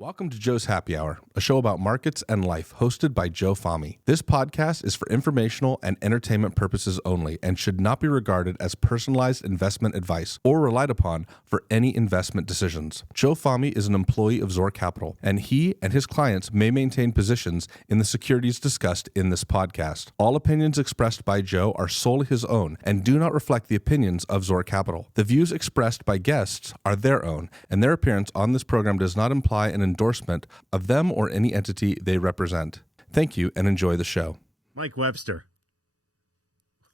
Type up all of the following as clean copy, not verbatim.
Welcome to Joe's Happy Hour, a show about markets and life hosted by Joe Fahmy. This podcast is for informational and entertainment purposes only and should not be regarded as personalized investment advice or relied upon for any investment decisions. Joe Fahmy is an employee of Zor Capital, and he and his clients may maintain positions in the securities discussed in this podcast. All opinions expressed by Joe are solely his own and do not reflect the opinions of Zor Capital. The views expressed by guests are their own, and their appearance on this program does not imply an endorsement of them or any entity they represent. Thank you and enjoy the show. Mike Webster,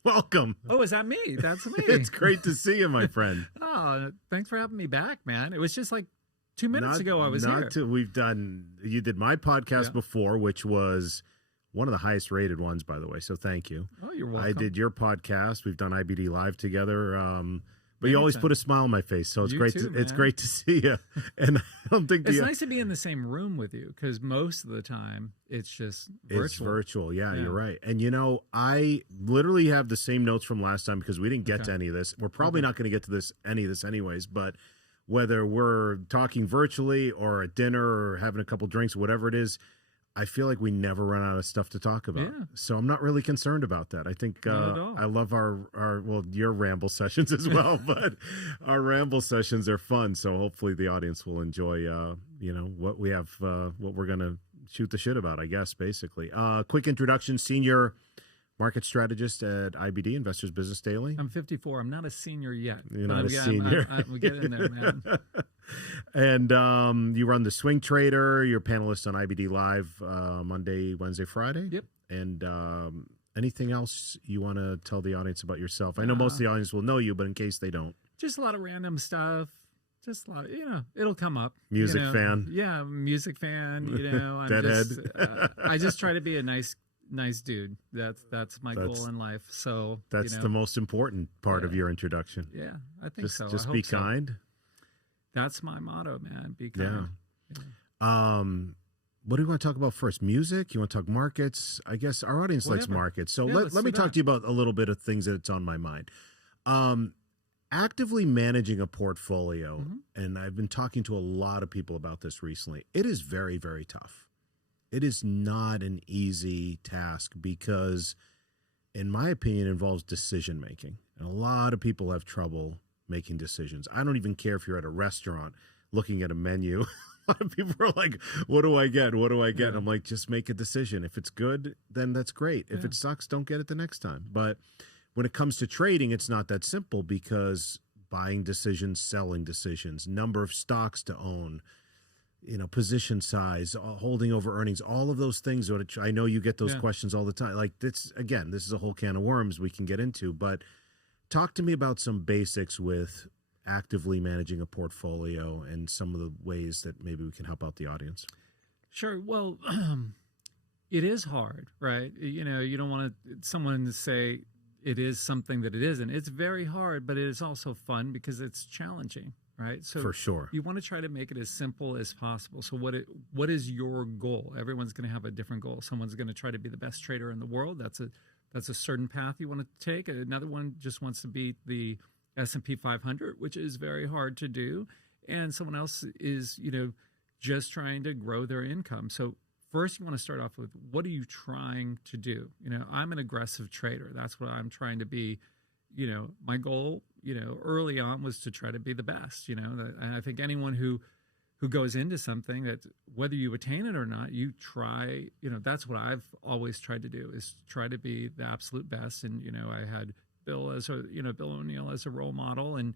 welcome. Oh, is that me? That's me. It's great to see you, my friend. Oh, thanks for having me back, man. It was just like 2 minutes ago I was here. You did my podcast before, which was one of the highest rated ones, by the way, so thank you. Oh, you're welcome. I did your podcast. We've done IBD Live together. But you always put a smile on my face, so it's great. It's great to see you. And I don't think it's nice to be in the same room with you because most of the time it's just virtual. It's virtual, yeah, you're right. And you know, I literally have the same notes from last time because we didn't get to any of this. We're probably not going to get to any of this anyways. But whether we're talking virtually or at dinner or having a couple drinks, whatever it is, I feel like we never run out of stuff to talk about. Yeah. So I'm not really concerned about that. I think I love your Ramble sessions as well, but our Ramble sessions are fun. So hopefully the audience will enjoy, what we have, what we're going to shoot the shit about, I guess, basically. Quick introduction, senior market strategist at IBD, Investors Business Daily. I'm 54. I'm not a senior yet. You're not a senior. We get in there, man. And you run the Swing Trader. You're a panelist on IBD Live Monday, Wednesday, Friday. Yep. And anything else you want to tell the audience about yourself? I know most of the audience will know you, but in case they don't. Just a lot of random stuff. Just a lot of, it'll come up. Music fan. Yeah, music fan. I'm Deadhead. I just try to be a nice dude. That's my goal in life. So that's the most important part of your introduction. Yeah, I think so. Just be kind. That's my motto, man. Be kind. Yeah. What do you want to talk about first? Music? You want to talk markets? I guess our audience likes markets. So let me talk to you about a little bit of things that's on my mind. Actively managing a portfolio, and I've been talking to a lot of people about this recently. It is very, very tough. It is not an easy task because, in my opinion, it involves decision making. And a lot of people have trouble making decisions. I don't even care if you're at a restaurant looking at a menu. A lot of people are like, what do I get? What do I get? Yeah. And I'm like, just make a decision. If it's good, then that's great. If it sucks, don't get it the next time. But when it comes to trading, it's not that simple because buying decisions, selling decisions, number of stocks to own, position size, holding over earnings, all of those things, which I know you get those questions all the time. Like this is a whole can of worms we can get into, but talk to me about some basics with actively managing a portfolio and some of the ways that maybe we can help out the audience. Sure. Well, it is hard, right? You don't want someone to say it is something that it isn't. It's very hard, but it is also fun because it's challenging. Right. So for sure, you want to try to make it as simple as possible. So what is your goal? Everyone's going to have a different goal. Someone's going to try to be the best trader in the world. That's a certain path you want to take. Another one just wants to beat the S&P 500, which is very hard to do. And someone else is, just trying to grow their income. So first you want to start off with, what are you trying to do? I'm an aggressive trader. That's what I'm trying to be. My goal, early on was to try to be the best, and I think anyone who goes into something that whether you attain it or not, you try, that's what I've always tried to do is try to be the absolute best. And, I had Bill O'Neill as a role model and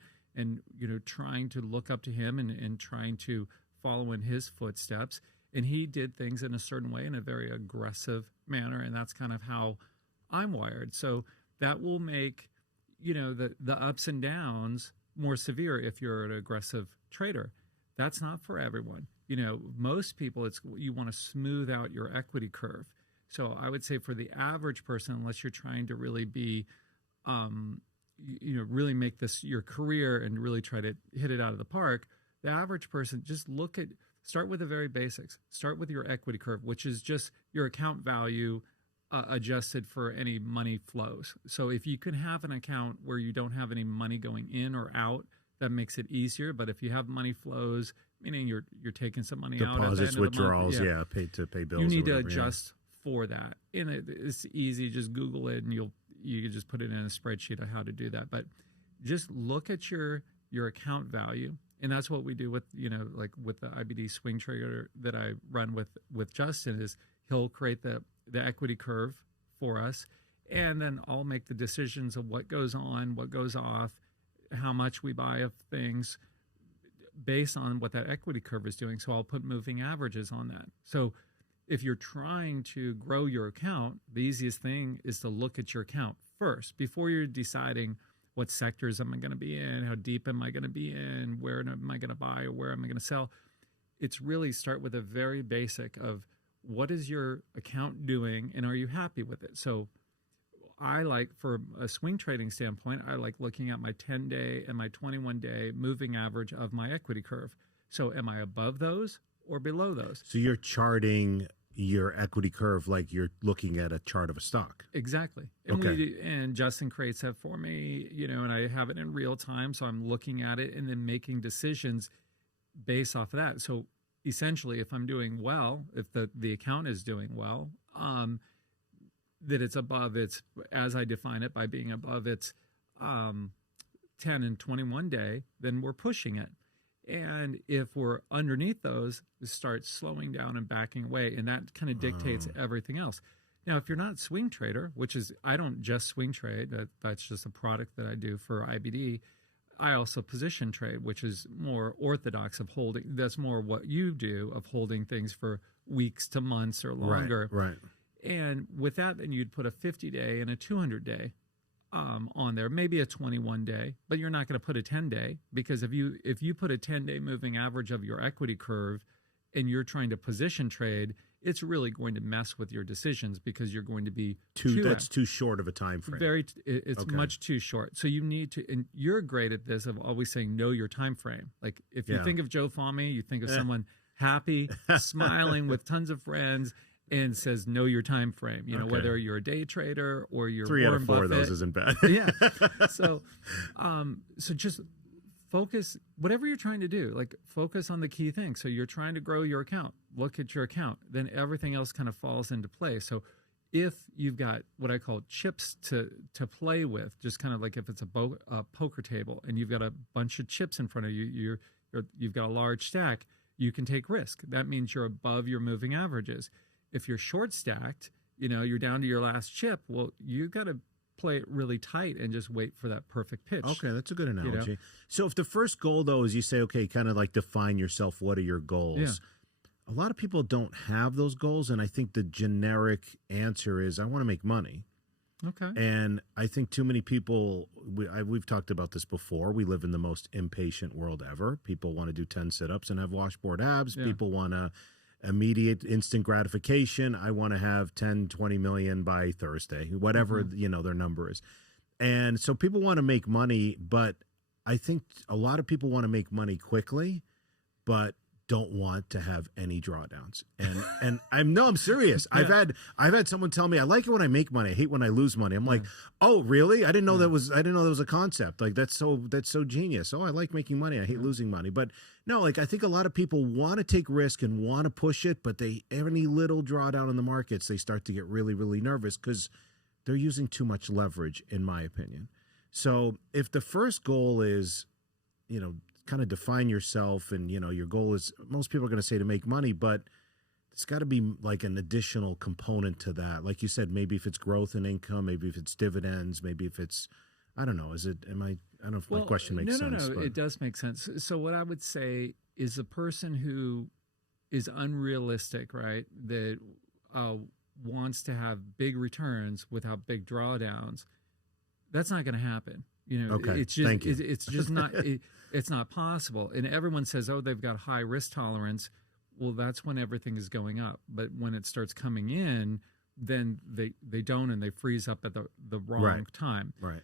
trying to look up to him and trying to follow in his footsteps. And he did things in a certain way in a very aggressive manner. And that's kind of how I'm wired. So that will make the ups and downs more severe if you're an aggressive trader. That's not for everyone. Most people, you want to smooth out your equity curve. So I would say for the average person, unless you're trying to really be, really make this your career and really try to hit it out of the park, the average person, just start with the very basics. Start with your equity curve, which is just your account value adjusted for any money flows. So if you can have an account where you don't have any money going in or out, that makes it easier. But if you have money flows meaning you're taking some money out. Deposits, withdrawals, pay bills. You need to whatever, adjust for that. And it's easy. Just Google it and you can just put it in a spreadsheet of how to do that. But just look at your account value. And that's what we do with, like with the IBD swing trader that I run with Justin, is he'll create the equity curve for us. And then I'll make the decisions of what goes on, what goes off, how much we buy of things based on what that equity curve is doing. So I'll put moving averages on that. So if you're trying to grow your account, the easiest thing is to look at your account first before you're deciding what sectors am I going to be in, how deep am I going to be in, where am I going to buy, or where am I going to sell. It's really start with a very basic of what is your account doing and are you happy with it? So I like, for a swing trading standpoint, I like looking at my 10-day and my 21-day moving average of my equity curve. So am I above those or below those? So you're charting your equity curve like you're looking at a chart of a stock. Exactly. And Okay. and Justin creates that for me, and I have it in real time. So I'm looking at it and then making decisions based off of that. So essentially, if I'm doing well, if the account is doing well, that it's above its, as I define it, by being above its 10 and 21 day, then we're pushing it. And if we're underneath those, we start slowing down and backing away. And that kind of dictates everything else. Now, if you're not a swing trader, which is, I don't just swing trade, that's just a product that I do for IBD. I also position trade, which is more orthodox of holding. That's more what you do, of holding things for weeks to months or longer. Right. And with that, then you'd put a 50-day and a 200-day on there, maybe a 21-day, but you're not going to put a 10-day, because if you put a 10-day moving average of your equity curve and you're trying to position trade, it's really going to mess with your decisions, because you're going to be that's too short of a time frame. It's Okay. much too short. So you need to, and you're great at this, of always saying know your time frame. Like if you think of Joe Fahmy, you think of someone happy, smiling with tons of friends, and says know your time frame. Whether you're a day trader or you're 3 out Warren of 4 Buffett. of those isn't bad. Yeah. So just focus, whatever you're trying to do, like focus on the key thing. So you're trying to grow your account, look at your account, then everything else kind of falls into place. So if you've got what I call chips to play with, just kind of like if it's a poker table and you've got a bunch of chips in front of you, you've got a large stack, you can take risk. That means you're above your moving averages. If you're short stacked, you're down to your last chip, well, you got to play it really tight and just wait for that perfect pitch. Okay, that's a good analogy. So if the first goal, though, is you say, okay, kind of like define yourself, what are your goals? Yeah. A lot of people don't have those goals, and I think the generic answer is, I want to make money. Okay. And I think too many people, we've talked about this before, we live in the most impatient world ever. People want to do 10 sit-ups and have washboard abs. Yeah. People want to immediate instant gratification. I want to have 10, 20 million by Thursday, whatever, their number is. And so people want to make money, but I think a lot of people want to make money quickly, but don't want to have any drawdowns. And I'm serious. Yeah. I've had someone tell me, I like it when I make money. I hate when I lose money. I'm like, oh, really? I didn't know that was a concept. Like that's so genius. Oh, I like making money. I hate losing money. But no, like I think a lot of people want to take risk and want to push it, but any little drawdown in the markets, they start to get really, really nervous because they're using too much leverage, in my opinion. So if the first goal is, kind of define yourself, and your goal is, most people are going to say to make money, but it's got to be like an additional component to that. Like you said, maybe if it's growth in income, maybe if it's dividends, maybe if it's, I don't know. I don't know if my question makes sense. No, but it does make sense. So what I would say is a person who is unrealistic, right? That wants to have big returns without big drawdowns. That's not going to happen. Okay, it's just, thank you. It's just not, it's not possible. And everyone says, oh, they've got high risk tolerance. Well, that's when everything is going up. But when it starts coming in, then they don't, and they freeze up at the wrong time. Right.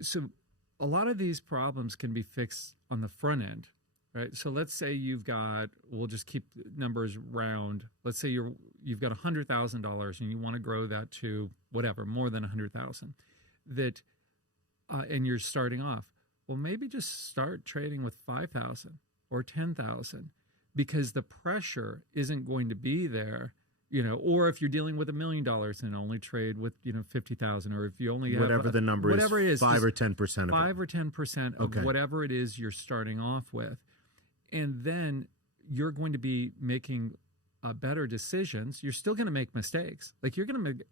So a lot of these problems can be fixed on the front end, right? So let's say we'll just keep numbers round. Let's say you've got $100,000 and you want to grow that to whatever, more than 100,000. And you're starting off. Well, maybe just start trading with 5,000 or 10,000. because the pressure isn't going to be there. Or if you're dealing with $1 million and only trade with 50,000, or if you only have whatever the number whatever is, it is, 5 or 10% of 5 or 10% of Okay. whatever it is you're starting off with, and then you're going to be making better decisions. You're still going to make mistakes. Like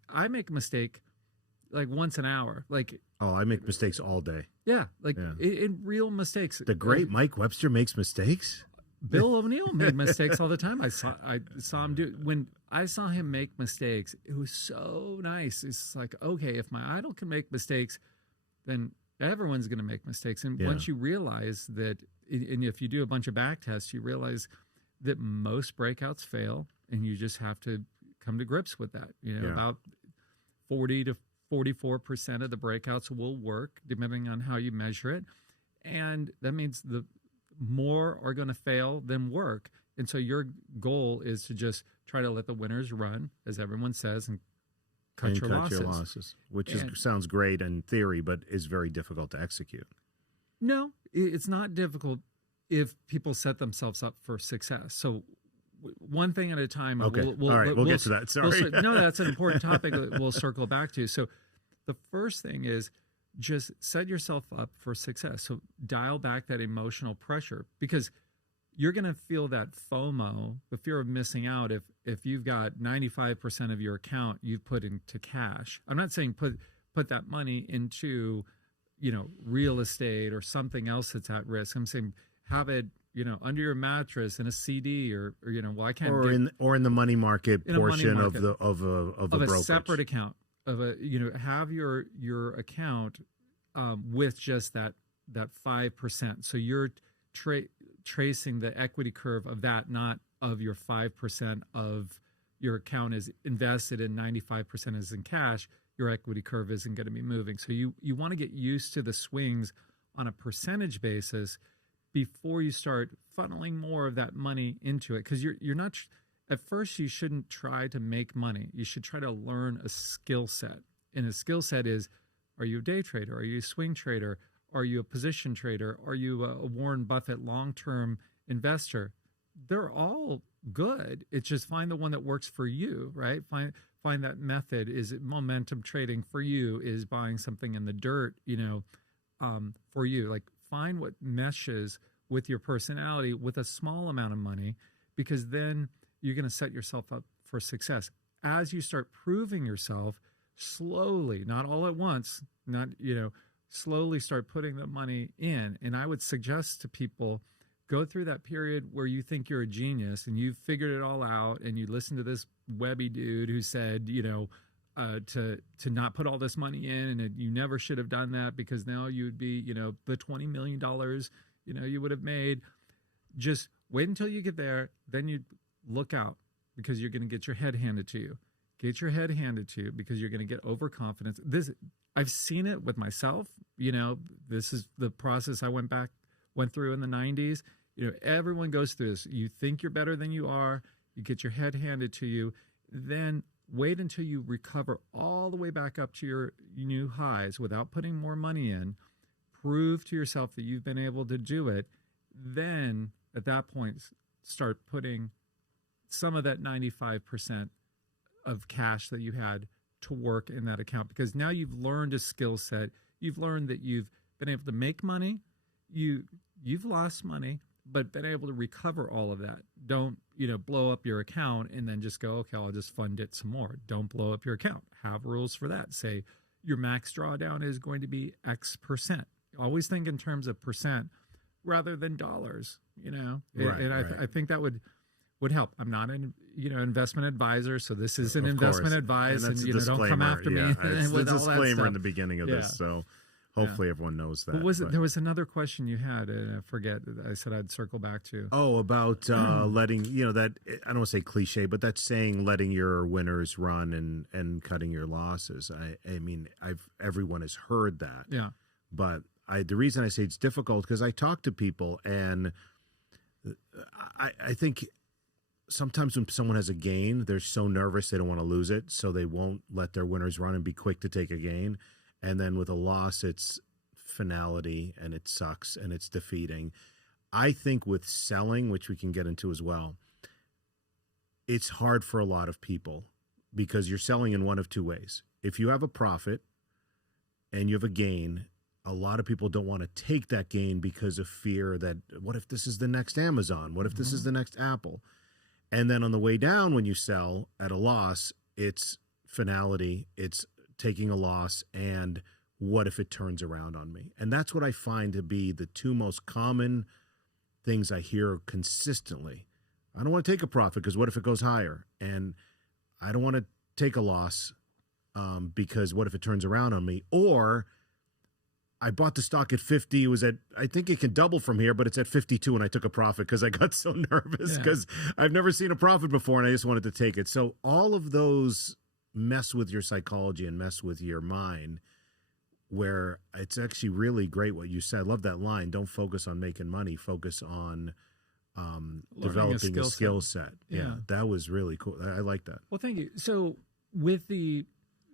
I make a mistake like once an hour. Like, Oh, I make mistakes all day. yeah, like Yeah. in real mistakes. The great Mike Webster makes mistakes. Bill O'Neill made mistakes all the time. I saw him do. When I saw him make mistakes, it was so nice. It's like, okay, if my idol can make mistakes, then everyone's going to make mistakes. And Yeah. once you realize that, and if you do a bunch of back tests, you realize that most breakouts fail, and you just have to come to grips with that. Yeah. About 40 to 44% of the breakouts will work, depending on how you measure it. And that means the more are going to fail than work. And so your goal is to just try to let the winners run, as everyone says, and cut your losses. Which sounds great in theory, but is very difficult to execute. No, it's not difficult if people set themselves up for success. So one thing at a time. Okay. All right. We'll get to that. Sorry. No, that's an important topic that we'll circle back to. So the first thing is just set yourself up for success. So dial back that emotional pressure, because you're going to feel that FOMO, the fear of missing out, if you've got 95% of your account you've put into cash. I'm not saying put that money into, real estate or something else that's at risk. I'm saying have it, under your mattress in a CD or well, I can't. Or in the money market portion of the brokerage. A separate account of have your account with just that 5%. So you're tracing the equity curve of that, not of your 5% of your account is invested and 95% is in cash. Your equity curve isn't going to be moving. So you want to get used to the swings on a percentage basis before you start funneling more of that money into it. Because you're not, at first you shouldn't try to make money. You should try to learn a skill set. And a skill set is, are you a day trader? Are you a swing trader? Are you a position trader? Are you a Warren Buffett long-term investor? They're all good. It's just find the one that works for you, right? Find that method. Is it momentum trading for you? Is buying something in the dirt, for you? Like find what meshes with your personality with a small amount of money, because then you're going to set yourself up for success. As you start proving yourself slowly, not all at once, slowly start putting the money in. And I would suggest to people, go through that period where you think you're a genius and you've figured it all out, and you listen to this Webby dude who said, to not put all this money in, and you never should have done that, because now you'd be, the $20 million, you would have made. Just wait until you get there. Then you look out, because you're going to get your head handed to you. Get your head handed to you because you're going to get overconfidence. I've seen it with myself. This is the process I went through in the 90s. Everyone goes through this. You think you're better than you are. You get your head handed to you. Then wait until you recover all the way back up to your new highs without putting more money in. Prove to yourself that you've been able to do it. Then at that point, start putting some of that 95% of cash that you had to work in that account, because now you've learned a skill set. You've learned that you've been able to make money. You've lost money, but been able to recover all of that. Don't, blow up your account and then just go, okay, I'll just fund it some more. Don't blow up your account. Have rules for that. Say your max drawdown is going to be X percent. Always think in terms of percent rather than dollars, Right. I think that would help. I'm not an investment advisor, so this is an Of investment course. advice, and don't come after me It's with the all that disclaimer stuff. in the beginning of this, so hopefully everyone knows that. There was another question you had, and I forget. I said I'd circle back to. Oh, about letting that, I don't want to say cliche, but that's saying letting your winners run and cutting your losses. I mean, everyone has heard that. Yeah. But the reason I say it's difficult, because I talk to people, and I think sometimes when someone has a gain, they're so nervous they don't want to lose it, so they won't let their winners run and be quick to take a gain. And then with a loss, it's finality, and it sucks, and it's defeating. I think with selling, which we can get into as well, it's hard for a lot of people because you're selling in one of two ways. If you have a profit and you have a gain, a lot of people don't want to take that gain because of fear that what if this is the next Amazon? What if this is the next Apple? And then on the way down, when you sell at a loss, it's finality, it's taking a loss, and what if it turns around on me? And that's what I find to be the two most common things I hear consistently. I don't want to take a profit because what if it goes higher? And I don't want to take a loss because what if it turns around on me? Or I bought the stock at 50. It was at, I think it can double from here, but it's at 52 and I took a profit because I got so nervous because I've never seen a profit before and I just wanted to take it. So all of those mess with your psychology and mess with your mind, where it's actually really great what you said. I love that line. Don't focus on making money. Focus on developing a skill set. Yeah, that was really cool. I like that. Well, thank you. So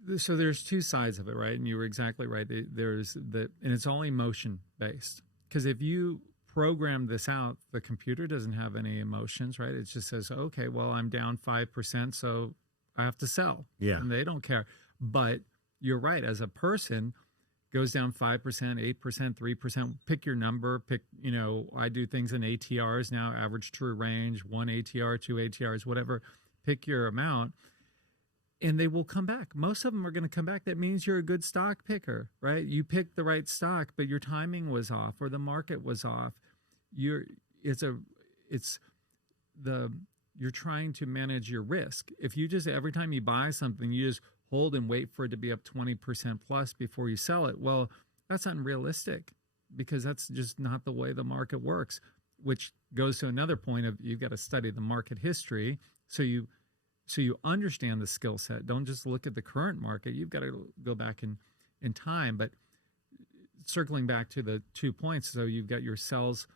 there's two sides of it, right? And you were exactly right. There's and it's all emotion based. Because if you program this out, the computer doesn't have any emotions, right? It just says, okay, well, I'm down 5%, so I have to sell. Yeah. And they don't care. But you're right. As a person, goes down 5%, 8%, 3%, pick your number, I do things in ATRs now, average true range, 1 ATR, 2 ATRs, whatever, pick your amount, and they will come back. Most of them are going to come back. That means you're a good stock picker, right? You picked the right stock, but your timing was off or the market was off. You're trying to manage your risk. If you just, every time you buy something, you just hold and wait for it to be up 20% plus before you sell it. Well, that's unrealistic because that's just not the way the market works, which goes to another point of you've got to study the market history so you understand the skill set. Don't just look at the current market. You've got to go back in time. But circling back to the 2 points, so you've got your sells,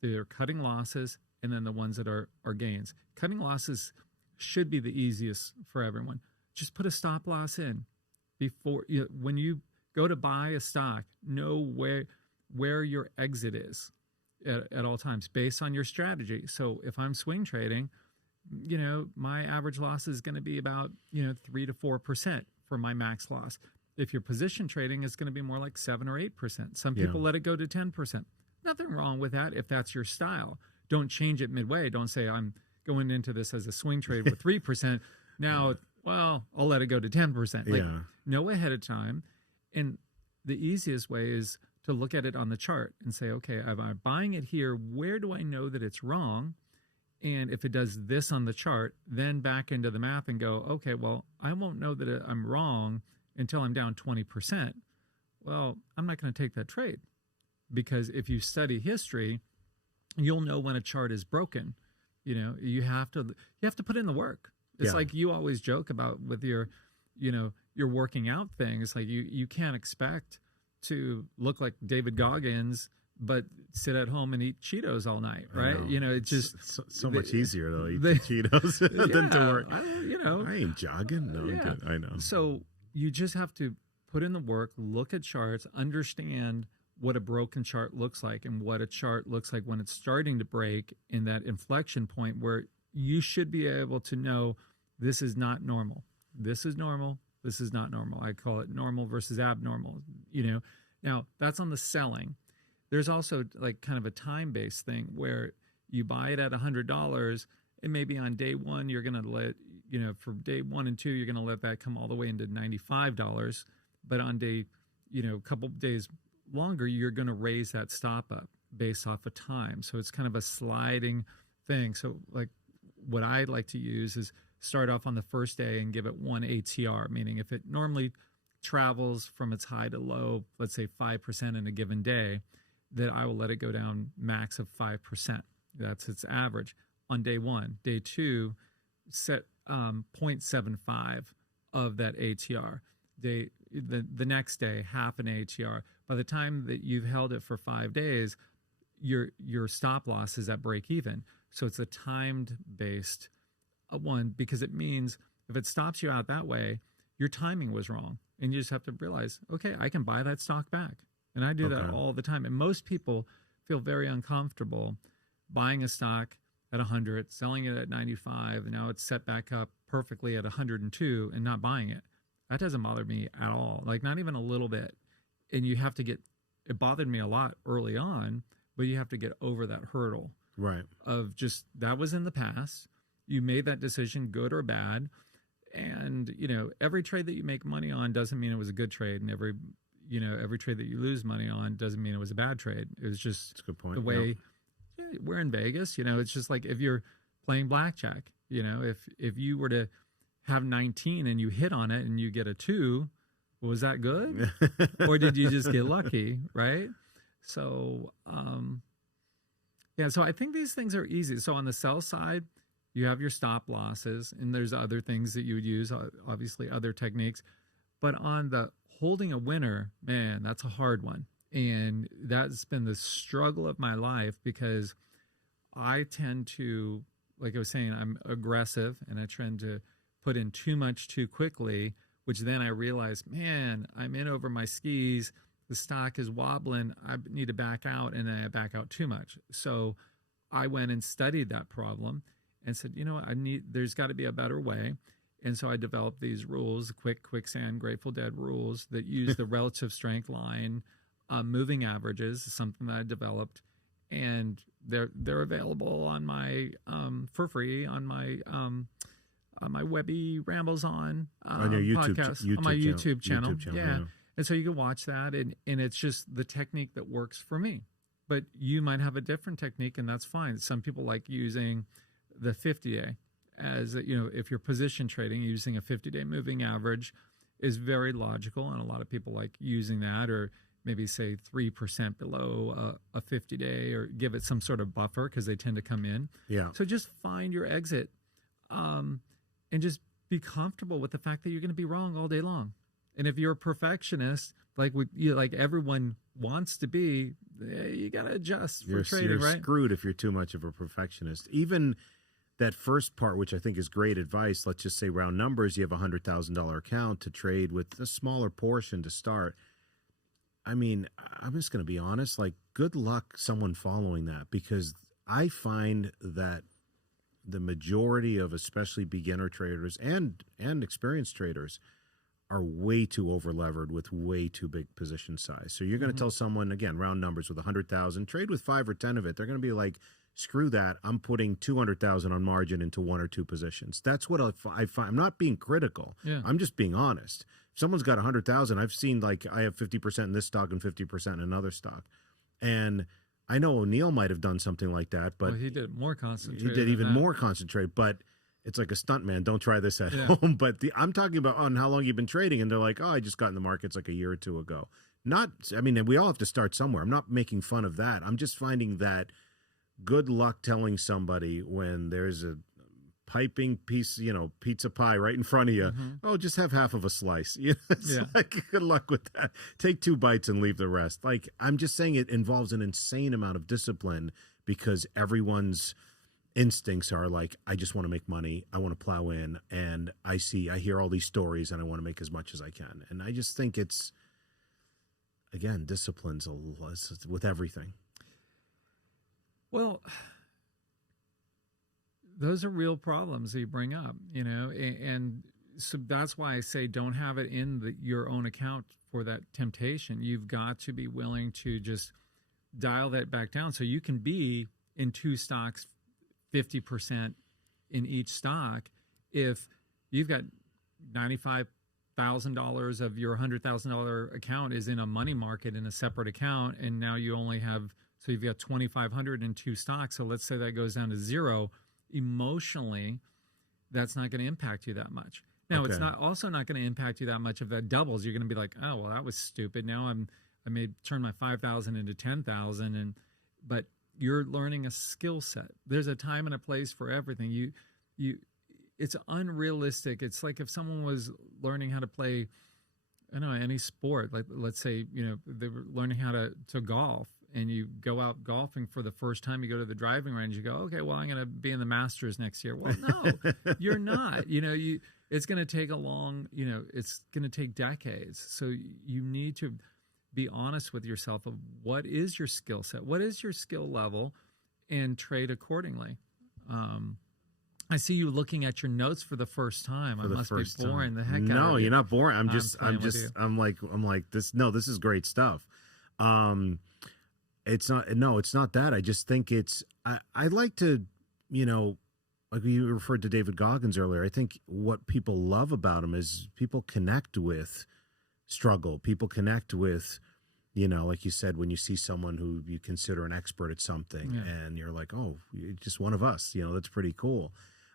they're cutting losses, and then the ones that are gains. Cutting losses should be the easiest for everyone. Just put a stop loss in before when you go to buy a stock. Know where your exit is at all times based on your strategy. So if I'm swing trading, my average loss is going to be about 3 to 4% for my max loss. If you're position trading, it's going to be more like 7 or 8%. Some people let it go to 10%. Nothing wrong with that if that's your style. Don't change it midway. Don't say I'm going into this as a swing trade with 3%. Now. Well, I'll let it go to 10%. Know ahead of time. And the easiest way is to look at it on the chart and say, okay, if I'm buying it here, where do I know that it's wrong? And if it does this on the chart, then back into the math and go, okay, well, I won't know that I'm wrong until I'm down 20%. Well, I'm not going to take that trade because if you study history, you'll know when a chart is broken. You have to put in the work. It's like you always joke about with your working out thing. It's like you can't expect to look like David Goggins, but sit at home and eat Cheetos all night, right? It's just so much easier to eat Cheetos than to work. I ain't jogging. No, I know. So you just have to put in the work, look at charts, understand what a broken chart looks like and what a chart looks like when it's starting to break in that inflection point where you should be able to know this is not normal. This is normal. This is not normal. I call it normal versus abnormal. Now that's on the selling. There's also like kind of a time-based thing where you buy it at $100 and maybe on day one, you're going to let, for day 1 and 2, you're going to let that come all the way into $95. But on day, a couple of days longer, you're going to raise that stop up based off of time. So it's kind of a sliding thing. So like what I like to use is start off on the first day and give it 1 ATR, meaning if it normally travels from its high to low, let's say 5% in a given day, that I will let it go down max of 5%. That's its average on day 1. Day 2, set 0.75 of that ATR. The next day, half an ATR. By the time that you've held it for 5 days, your stop loss is at break even. So it's a timed based one because it means if it stops you out that way, your timing was wrong. And you just have to realize, okay, I can buy that stock back. And I do that all the time. And most people feel very uncomfortable buying a stock at 100, selling it at 95, and now it's set back up perfectly at 102 and not buying it. That doesn't bother me at all, like not even a little bit. And you have to get, it bothered me a lot early on, but you have to get over that hurdle. Right. Of just, that was in the past. You made that decision, good or bad. And, every trade that you make money on doesn't mean it was a good trade. And every trade that you lose money on doesn't mean it was a bad trade. It was just That's a good point. the way we're in Vegas. It's just like if you're playing blackjack, if you were to have 19 and you hit on it and you get a 2, was that good? Or did you just get lucky? Right. So, so I think these things are easy. So on the sell side, you have your stop losses, and there's other things that you would use, obviously other techniques. But on the holding a winner, man, that's a hard one. And that's been the struggle of my life, because I tend to, like I was saying, I'm aggressive and I tend to put in too much too quickly, which then I realize, man, I'm in over my skis. The stock is wobbling. I need to back out, and I back out too much. So I went and studied that problem and said, there's got to be a better way. And so I developed these rules, quicksand, Grateful Dead rules that use the relative strength line, moving averages, something that I developed, and they're available on my for free on my Webby Rambles on your YouTube, podcast, on my YouTube channel. Yeah. And so you can watch that, and it's just the technique that works for me. But you might have a different technique, and that's fine. Some people like using the 50-day as, if you're position trading, using a 50-day moving average is very logical, and a lot of people like using that, or maybe say 3% below a 50-day, or give it some sort of buffer because they tend to come in. Yeah. So just find your exit, and just be comfortable with the fact that you're going to be wrong all day long. And if you're a perfectionist, like everyone wants to be, you got to adjust for trading, you're right? Screwed if you're too much of a perfectionist. Even that first part, which I think is great advice, let's just say round numbers, you have a $100,000 account to trade with a smaller portion to start. I mean, I'm just going to be honest, like, good luck someone following that, because I find that the majority of especially beginner traders and experienced traders are way too over-levered with way too big position size. So you're going to tell someone, again, round numbers, with 100,000, trade with 5 or 10 of it. They're going to be like, screw that. I'm putting 200,000 on margin into 1 or 2 positions. That's what I find. I'm not being critical. Yeah. I'm just being honest. If someone's got 100,000, I've seen, like, I have 50% in this stock and 50% in another stock. And I know O'Neill might have done something like that, but he did more concentrated. He did even more concentrate, but it's like a stunt man. Don't try this at home. But I'm talking about on how long you've been trading, and they're like, oh, I just got in the markets like a year or 2 ago. We all have to start somewhere. I'm not making fun of that. I'm just finding that good luck telling somebody when there's a piping piece, pizza pie right in front of you. Oh, just have half of a slice. Like, good luck with that. Take 2 bites and leave the rest. Like, I'm just saying it involves an insane amount of discipline, because everyone's instincts are like, I just want to make money. I want to plow in, and I hear all these stories, and I want to make as much as I can. And I just think it's, again, discipline's with everything. Well, those are real problems that you bring up, and so that's why I say don't have it in your own account for that temptation. You've got to be willing to just dial that back down, so you can be in 2 stocks, 50% in each stock. If you've got $95,000 of your $100,000 account is in a money market in a separate account, and now you only have, so you've got 2,500 in 2 stocks. So let's say that goes down to 0. Emotionally, that's not going to impact you that much. Now, It's also not going to impact you that much if that doubles. You're going to be like, oh, well, that was stupid. Now I may turn my 5,000 into 10,000, but you're learning a skill set. There's a time and a place for everything. It's unrealistic. It's like if someone was learning how to play, I don't know, any sport. Like, let's say, they were learning how to golf, and you go out golfing for the first time. You go to the driving range. You go, okay, well, I'm going to be in the Masters next year. Well, no, you're not. It's going to take it's going to take decades. So you need to be honest with yourself of what is your skill set, what is your skill level, and trade accordingly. I see you looking at your notes for the first time. I must be boring the heck out of you. No, you're not boring. I'm like this. No, this is great stuff. It's not that. I just think I like to, like you referred to David Goggins earlier. I think what people love about him is people connect with struggle. People connect with, like you said, when you see someone who you consider an expert at something and you're like, oh, you're just one of us, that's pretty cool.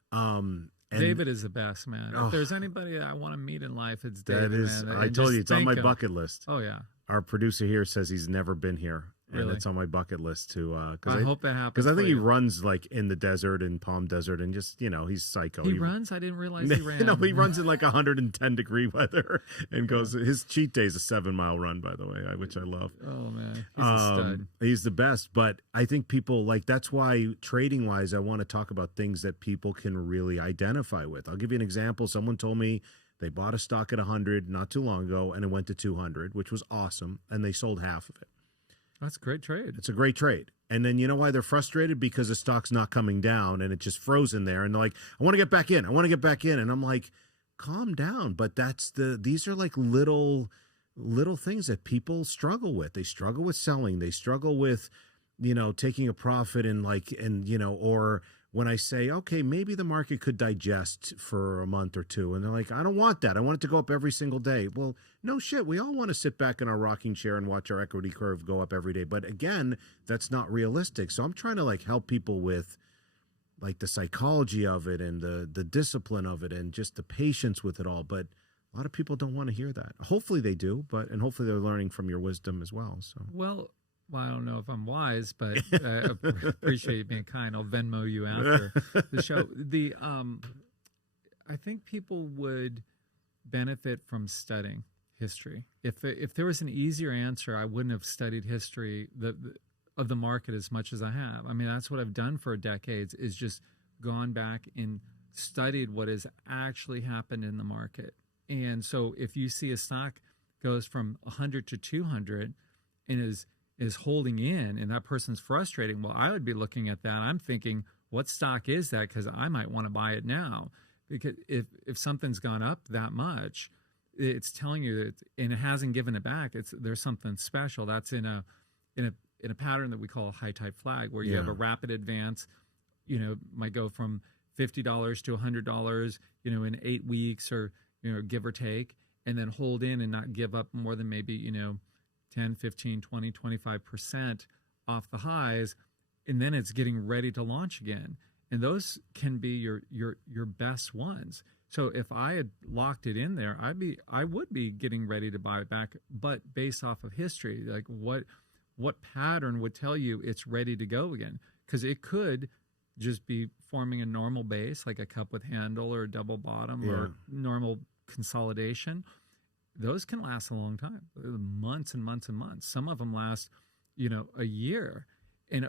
And David is the best, man. If there's anybody that I want to meet in life, it's David. Man. I told you, it's on my bucket list. Oh, yeah. Our producer here says he's never been here. Really? And it's on my bucket list to. I hope that happens. Because I think he runs like in the desert, in Palm Desert, and just he's psycho. He runs. I didn't realize he ran. No, he runs in like 110-degree weather and goes. His cheat day is a 7-mile run, by the way, which I love. Oh man, he's a stud. He's the best. But I think people that's why trading wise, I want to talk about things that people can really identify with. I'll give you an example. Someone told me they bought a stock at 100 not too long ago, and it went to 200, which was awesome, and they sold half of it. That's a great trade. It's a great trade. And then you know why they're frustrated? Because the stock's not coming down and it's just frozen there. And they're like, I want to get back in. I want to get back in. And I'm like, calm down. But these are like little things that people struggle with. They struggle with selling. They struggle with, taking a profit or when I say, okay, maybe the market could digest for a month or two. And they're like, I don't want that. I want it to go up every single day. Well, no shit. We all want to sit back in our rocking chair and watch our equity curve go up every day. But again, that's not realistic. So I'm trying to help people with the psychology of it and the discipline of it and just the patience with it all. But a lot of people don't want to hear that. Hopefully they do, and hopefully they're learning from your wisdom as well. So Well, I don't know if I'm wise, but I appreciate you being kind. I'll Venmo you after the show. I think people would benefit from studying history. If there was an easier answer, I wouldn't have studied history of the market as much as I have. I mean, that's what I've done for decades, is just gone back and studied what has actually happened in the market. And so if you see a stock goes from 100 to 200 and is holding in, and that person's frustrating, well, I would be looking at that. I'm thinking, what stock is that? Because I might want to buy it now. Because if something's gone up that much, it's telling you that, and it hasn't given it back. There's something special. That's in a pattern that we call a high tide flag, where you have a rapid advance. Might go from $50 to $100, in 8 weeks, or give or take, and then hold in and not give up more than maybe 10, 15, 20, 25% off the highs, and then it's getting ready to launch again. And those can be your best ones. So if I had locked it in there, I would be getting ready to buy it back, but based off of history, like what pattern would tell you it's ready to go again? Because it could just be forming a normal base, like a cup with handle or a double bottom or normal consolidation. Those can last a long time, months and months and months. Some of them last, a year.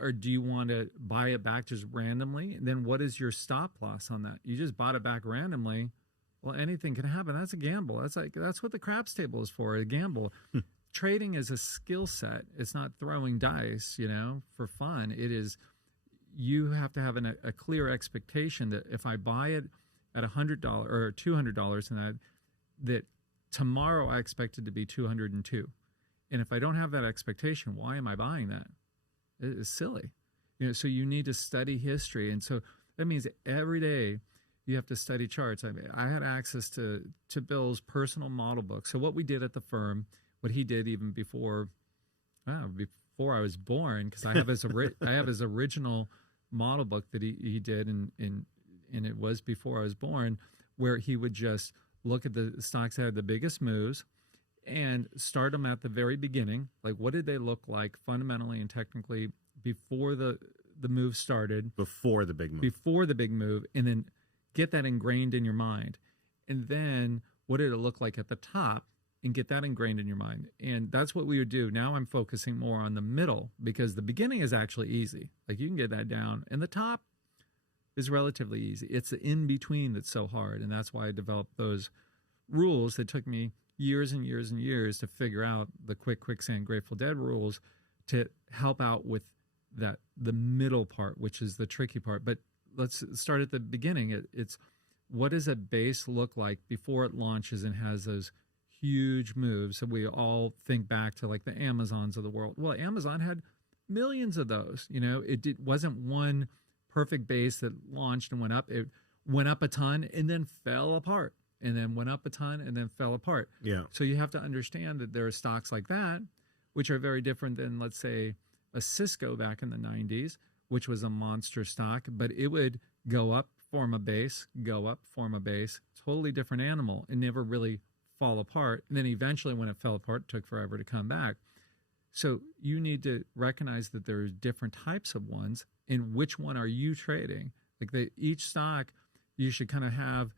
Or do you want to buy it back just randomly? And then what is your stop loss on that? You just bought it back randomly. Well, anything can happen. That's a gamble. That's what the craps table is for, a gamble. Trading is a skill set. It's not throwing dice, for fun. It is, you have to have a clear expectation that if I buy it at $100 or $200 and that tomorrow I expect it to be 202. And if I don't have that expectation, why am I buying that? It's silly. So you need to study history. And so that means every day you have to study charts. I had access to Bill's personal model book. So what we did at the firm, what he did even before I was born, because I have his original model book that he did, and it was before I was born, where he would just look at the stocks that had the biggest moves and start them at the very beginning. Like, what did they look like fundamentally and technically before the move started? Before the big move. Before the big move, and then get that ingrained in your mind. And then what did it look like at the top, and get that ingrained in your mind. And that's what we would do. Now I'm focusing more on the middle, because the beginning is actually easy. Like, you can get that down. And the top is relatively easy. It's the in-between that's so hard. And that's why I developed those rules that took me years and years and years to figure out, the quicksand Grateful Dead rules, to help out with the middle part, which is the tricky part. But let's start at the beginning. It's what does a base look like before it launches and has those huge moves? So we all think back to like the Amazons of the world. Well, Amazon had millions of those. It wasn't one perfect base that launched and went up. It went up a ton and then fell apart, and then went up a ton and then fell apart. Yeah. So you have to understand that there are stocks like that, which are very different than, let's say, a Cisco back in the 90s, which was a monster stock, but it would go up, form a base, go up, form a base, totally different animal, and never really fall apart. And then eventually when it fell apart, it took forever to come back. So you need to recognize that there's different types of ones, and which one are you trading? Like each stock, you should kind of have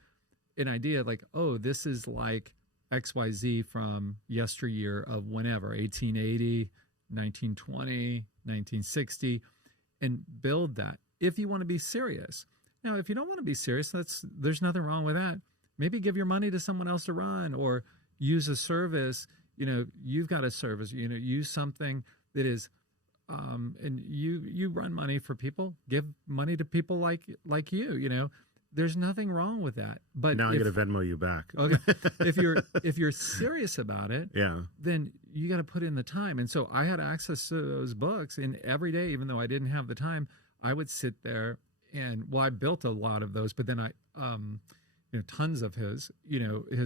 an idea like, oh, this is like XYZ from yesteryear of whenever, 1880, 1920, 1960, and build that if you want to be serious. Now, if you don't want to be serious, there's nothing wrong with that. Maybe give your money to someone else to run, or use a service. You've got a service, use something that is, and you run money for people, give money to people like you, there's nothing wrong with that. But now I'm going to Venmo you back. Okay. if you're serious about it, yeah, then you got to put in the time. And so I had access to those books, and every day, even though I didn't have the time, I would sit there and, well, I built a lot of those, but then I, tons of his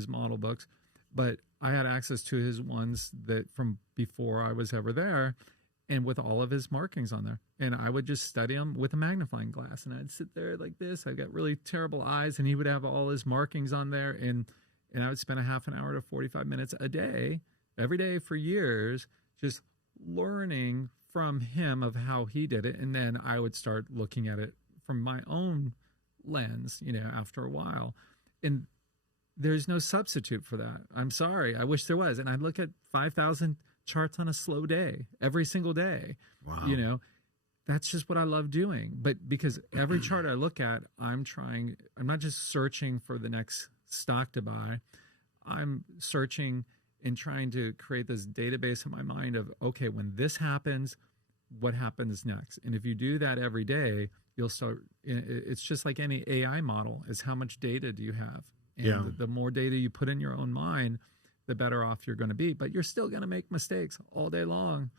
model books, but I had access to his ones that from before I was ever there, and with all of his markings on there. And I would just study them with a magnifying glass, and I'd sit there like this. I've got really terrible eyes, and he would have all his markings on there. And I would spend a half an hour to 45 minutes a day, every day for years, just learning from him of how he did it. And then I would start looking at it from my own lens, after a while. And there's no substitute for that. I'm sorry. I wish there was. And I'd look at 5,000 charts on a slow day, every single day. Wow. That's just what I love doing. But because every chart I look at, I'm not just searching for the next stock to buy. I'm searching and trying to create this database in my mind of, okay, when this happens, what happens next? And if you do that every day, you'll start, it's just like any AI model, is how much data do you have? And the more data you put in your own mind, the better off you're going to be. But you're still going to make mistakes all day long.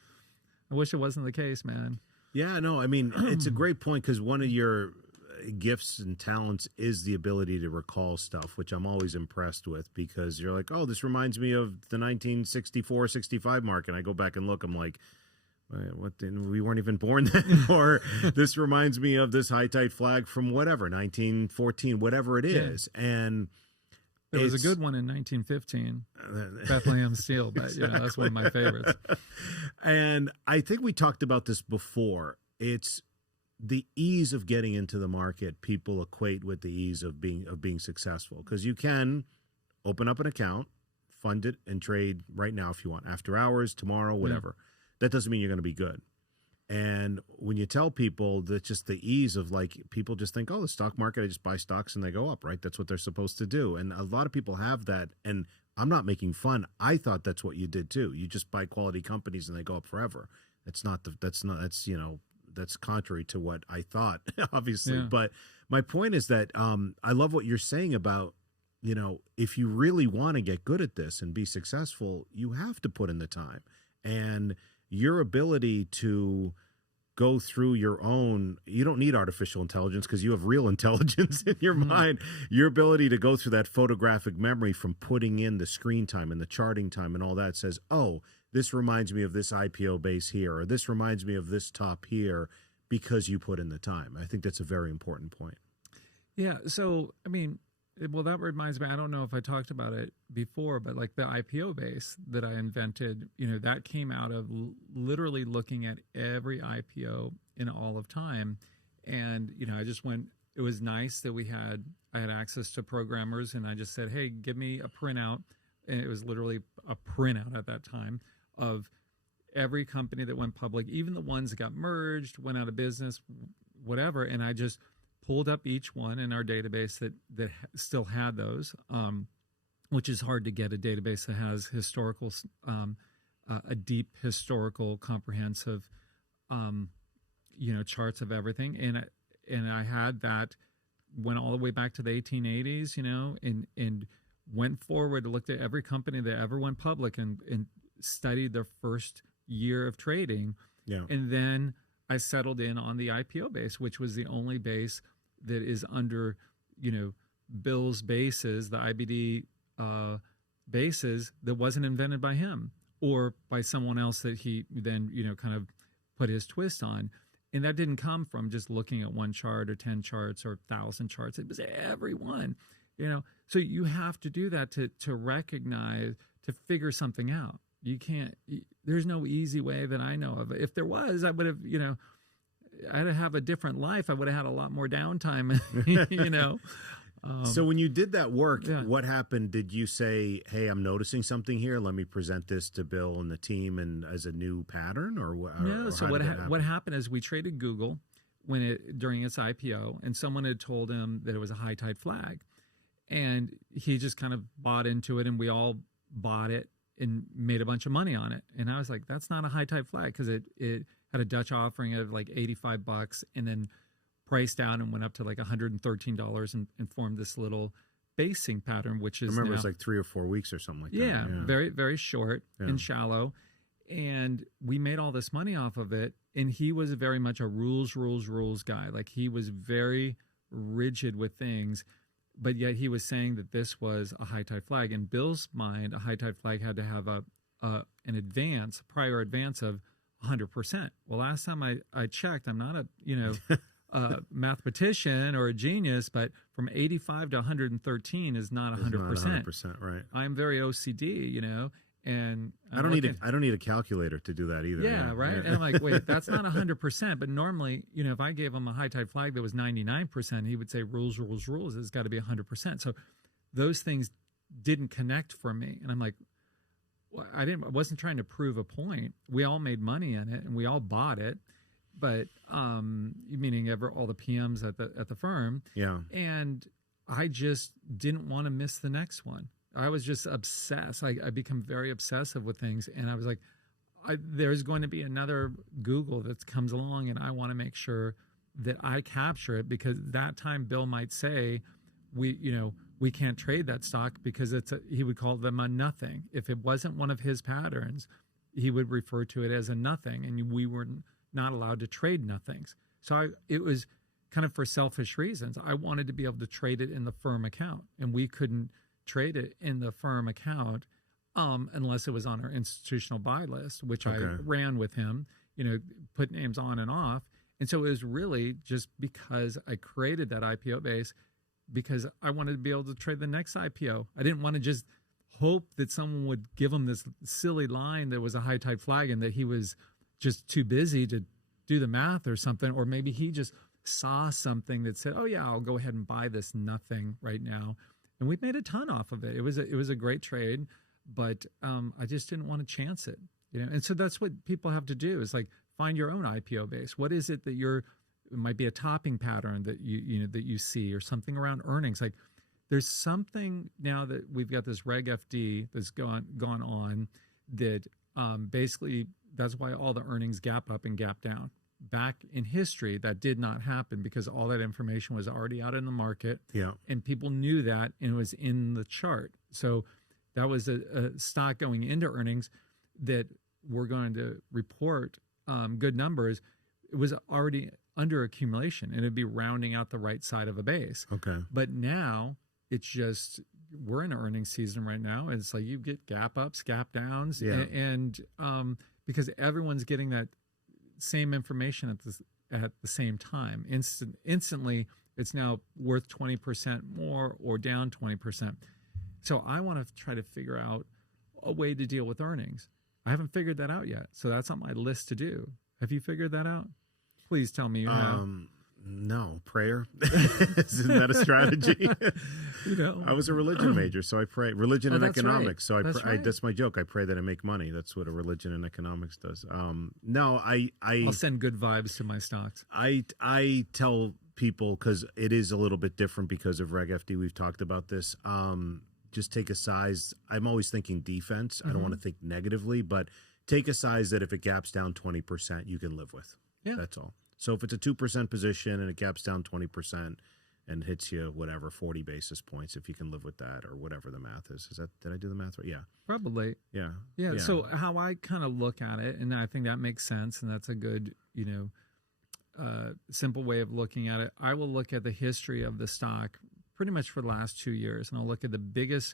I wish it wasn't the case, man. Yeah, no, I mean, it's a great point, because one of your gifts and talents is the ability to recall stuff, which I'm always impressed with, because you're like, oh, this reminds me of the 1964-65 mark. And I go back and look, I'm like, what? We weren't even born then. Or this reminds me of this high-tide flag from whatever, 1914, whatever it is. And there was a good one in 1915, Bethlehem Steel, but exactly. That's one of my favorites. And I think we talked about this before. It's the ease of getting into the market people equate with the ease of being successful, because you can open up an account, fund it, and trade right now if you want, after hours, tomorrow, whatever. That doesn't mean you're going to be good. And when you tell people that, just the ease of, like, people just think, oh, the stock market, I just buy stocks and they go up, right? That's what they're supposed to do. And a lot of people have that. And I'm not making fun. I thought that's what you did too. You just buy quality companies and they go up forever. That's contrary to what I thought, obviously. Yeah. But my point is that I love what you're saying about, if you really want to get good at this and be successful, you have to put in the time. And your ability to go through your own, you don't need artificial intelligence because you have real intelligence in your mind. Your ability to go through that photographic memory from putting in the screen time and the charting time and all that says, oh, this reminds me of this IPO base here, or this reminds me of this top here, because you put in the time. I think that's a very important point. Yeah. So, I mean, well, that reminds me, I don't know if I talked about it before, but like the IPO base that I invented, that came out of literally looking at every IPO in all of time. And, I just went, it was nice that I had access to programmers, and I just said, hey, give me a printout. And it was literally a printout at that time of every company that went public, even the ones that got merged, went out of business, whatever. And I just pulled up each one in our database that still had those, which is hard to get a database that has historical, a deep historical comprehensive charts of everything. And I had that, went all the way back to the 1880s, and went forward, looked at every company that ever went public and studied their first year of trading. Yeah. And then I settled in on the IPO base, which was the only base that is under, Bill's bases, the IBD bases, that wasn't invented by him or by someone else that he then, kind of put his twist on. And that didn't come from just looking at one chart or 10 charts or 1,000 charts. It was every one, So you have to do that to recognize, to figure something out. You can't, there's no easy way that I know of. If there was, I would have, I'd have a different life. I would have had a lot more downtime, So when you did that work, what happened? Did you say, "Hey, I'm noticing something here. Let me present this to Bill and the team and as a new pattern," or no? So what happened is we traded Google during its IPO, and someone had told him that it was a high tide flag, and he just kind of bought into it, and we all bought it and made a bunch of money on it. And I was like, "That's not a high tide flag," because it had a Dutch offering of like $85, and then priced down and went up to like $113 and formed this little basing pattern, which is, I remember it was like 3 or 4 weeks or something like that. Yeah, very, very short and shallow. And we made all this money off of it. And he was very much a rules guy. Like, he was very rigid with things, but yet he was saying that this was a high tide flag. In Bill's mind, a high tide flag had to have a prior advance of 100%. Well, last time I checked, I'm not a mathematician or a genius, but from 85 to 113 is not 100%. 100%, right? I'm very OCD, and I don't need a calculator to do that either. Yeah, right. And I'm like, wait, that's not 100%. But normally, if I gave him a high tide flag that was 99%, he would say rules. It's got to be 100%. So those things didn't connect for me, and I'm like, I wasn't trying to prove a point. We all made money in it, and we all bought it. But meaning all the PMs at the firm. Yeah. And I just didn't want to miss the next one. I was just obsessed. I become very obsessive with things, and I was like, there's going to be another Google that comes along, and I want to make sure that I capture it, because that time Bill might say, we can't trade that stock because he would call them a nothing. If it wasn't one of his patterns, he would refer to it as a nothing, and we were not allowed to trade nothings. So it was kind of for selfish reasons. I wanted to be able to trade it in the firm account, and we couldn't trade it in the firm account unless it was on our institutional buy list, which I ran with him, put names on and off. And so it was really just because I created that IPO base because I wanted to be able to trade the next IPO. I didn't want to just hope that someone would give him this silly line that was a high tide flag and that he was just too busy to do the math or something, or maybe he just saw something that said, "Oh yeah, I'll go ahead and buy this nothing right now." And we made a ton off of it. It was a great trade, but I just didn't want to chance it, And so that's what people have to do, is like find your own IPO base. What is it that it might be a topping pattern that you see, or something around earnings. Like, there's something now that we've got this Reg FD that's gone on that basically that's why all the earnings gap up and gap down. Back in history, that did not happen because all that information was already out in the market, and people knew that, and it was in the chart. So that was a stock going into earnings that we're going to report good numbers. It was already under accumulation, and it'd be rounding out the right side of a base. Okay. But now it's just, we're in earnings season right now, and it's like you get gap ups, gap downs, and because everyone's getting that same information at the same time. Instantly, it's now worth 20% more or down 20%. So I want to try to figure out a way to deal with earnings. I haven't figured that out yet. So that's on my list to do. Have you figured that out? Please tell me you have. No, prayer. Isn't that a strategy? I was a religion major, so I pray. Religion and economics. Right. So that's my joke. I pray that I make money. That's what a religion and economics does. No, I'll send good vibes to my stocks. I tell people, because it is a little bit different because of Reg FD. We've talked about this. Just take a size. I'm always thinking defense. I don't want to think negatively, but take a size that if it gaps down 20%, you can live with. Yeah. That's all. So if it's a 2% position and it gaps down 20% and hits you, whatever, 40 basis points, if you can live with that or whatever the math is. Did I do the math right? Yeah. Probably. Yeah. Yeah. So how I kind of look at it, and I think that makes sense, and that's a good, simple way of looking at it. I will look at the history of the stock pretty much for the last 2 years, and I'll look at the biggest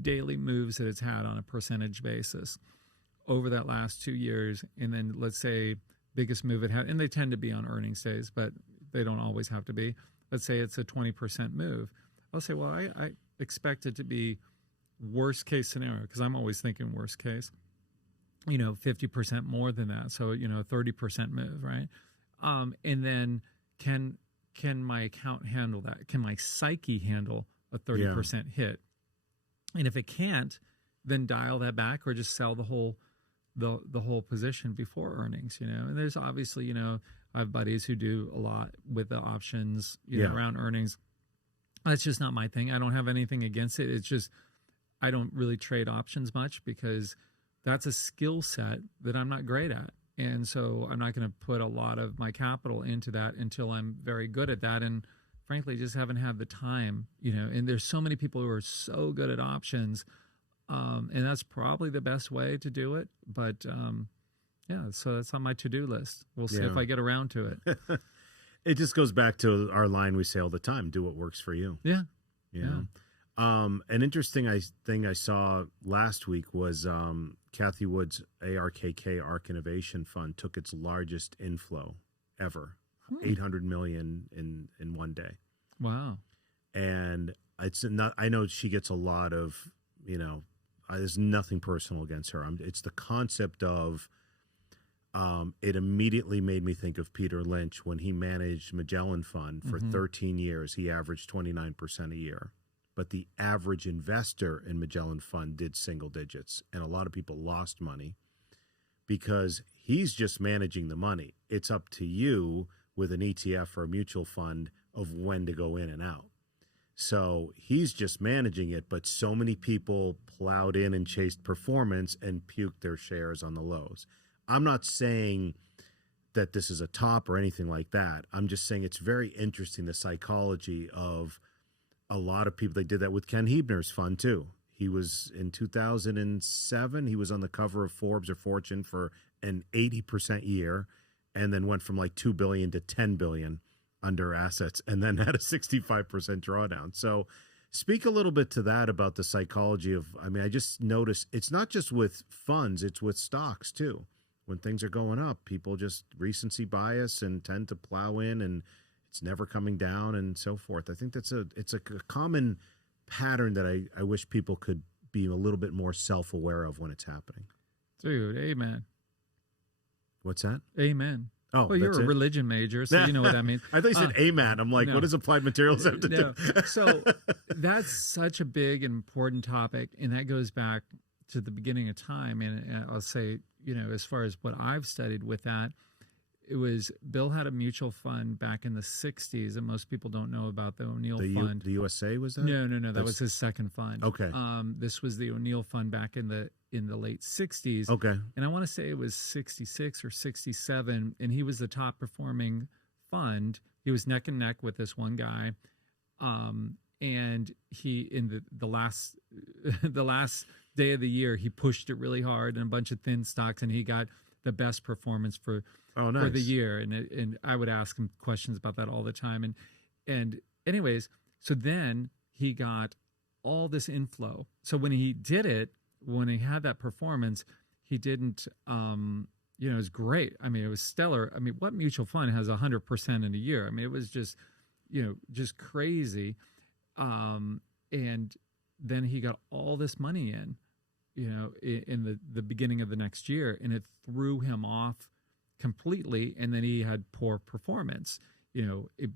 daily moves that it's had on a percentage basis over that last 2 years, and then let's say biggest move it had, and they tend to be on earnings days, but they don't always have to be. Let's say it's a 20% move. I'll say, well, I expect it to be worst case scenario, because I'm always thinking worst case, 50% more than that. So, a 30% move, right? And then can my account handle that? Can my psyche handle a 30% hit? And if it can't, then dial that back or just sell the whole position before earnings, And there's obviously, I have buddies who do a lot with the options, around earnings. That's just not my thing. I don't have anything against it. It's just I don't really trade options much because that's a skill set that I'm not great at. And so I'm not going to put a lot of my capital into that until I'm very good at that. And frankly, just haven't had the time, and there's so many people who are so good at options. And that's probably the best way to do it. But so that's on my to-do list. We'll see if I get around to it. It just goes back to our line we say all the time, do what works for you. Yeah. An interesting thing I saw last week was Cathie Wood's ARKK ARK Innovation Fund took its largest inflow ever, 800 million in one day. Wow. And it's not, I know she gets a lot of, there's nothing personal against her. It's the concept of, it immediately made me think of Peter Lynch when he managed Magellan Fund for 13 years. He averaged 29% a year. But the average investor in Magellan Fund did single digits. And a lot of people lost money because he's just managing the money. It's up to you with an ETF or a mutual fund of when to go in and out. So he's just managing it, but so many people plowed in and chased performance and puked their shares on the lows. I'm not saying that this is a top or anything like that. I'm just saying it's very interesting, the psychology of a lot of people. They did that with Ken Hebner's fund too. He was in 2007, he was on the cover of Forbes or Fortune for an 80% year, and then went from like 2 billion to 10 billion under assets, and then had a 65% drawdown. So speak a little bit to that about the psychology of, I just noticed it's not just with funds, it's with stocks too. When things are going up, people just recency bias and tend to plow in, and it's never coming down and so forth. I think it's a common pattern that I wish people could be a little bit more self-aware of when it's happening. Dude, amen. What's that? Amen. Oh, well, you're a religion major, so you know what that means. I thought you said amen. I'm like, no. What does applied materials have to do? So that's such a big and important topic, and that goes back to the beginning of time. And I'll say, as far as what I've studied with that, it was Bill had a mutual fund back in the 60s, and most people don't know about the O'Neill fund. The USA was that? No. That was his second fund. Okay. This was the O'Neill fund back in the late 60s. Okay. And I want to say it was 66 or 67, and he was the top performing fund. He was neck and neck with this one guy. And he, in the last the last day of the year, he pushed it really hard in a bunch of thin stocks, and he got the best performance for the year. And I would ask him questions about that all the time. And anyways, so then he got all this inflow. So when he did it, when he had that performance, he didn't, it was great. It was stellar. What mutual fund has 100% in a year? It was just, just crazy. And then he got all this money in the beginning of the next year, and it threw him off completely. And then he had poor performance,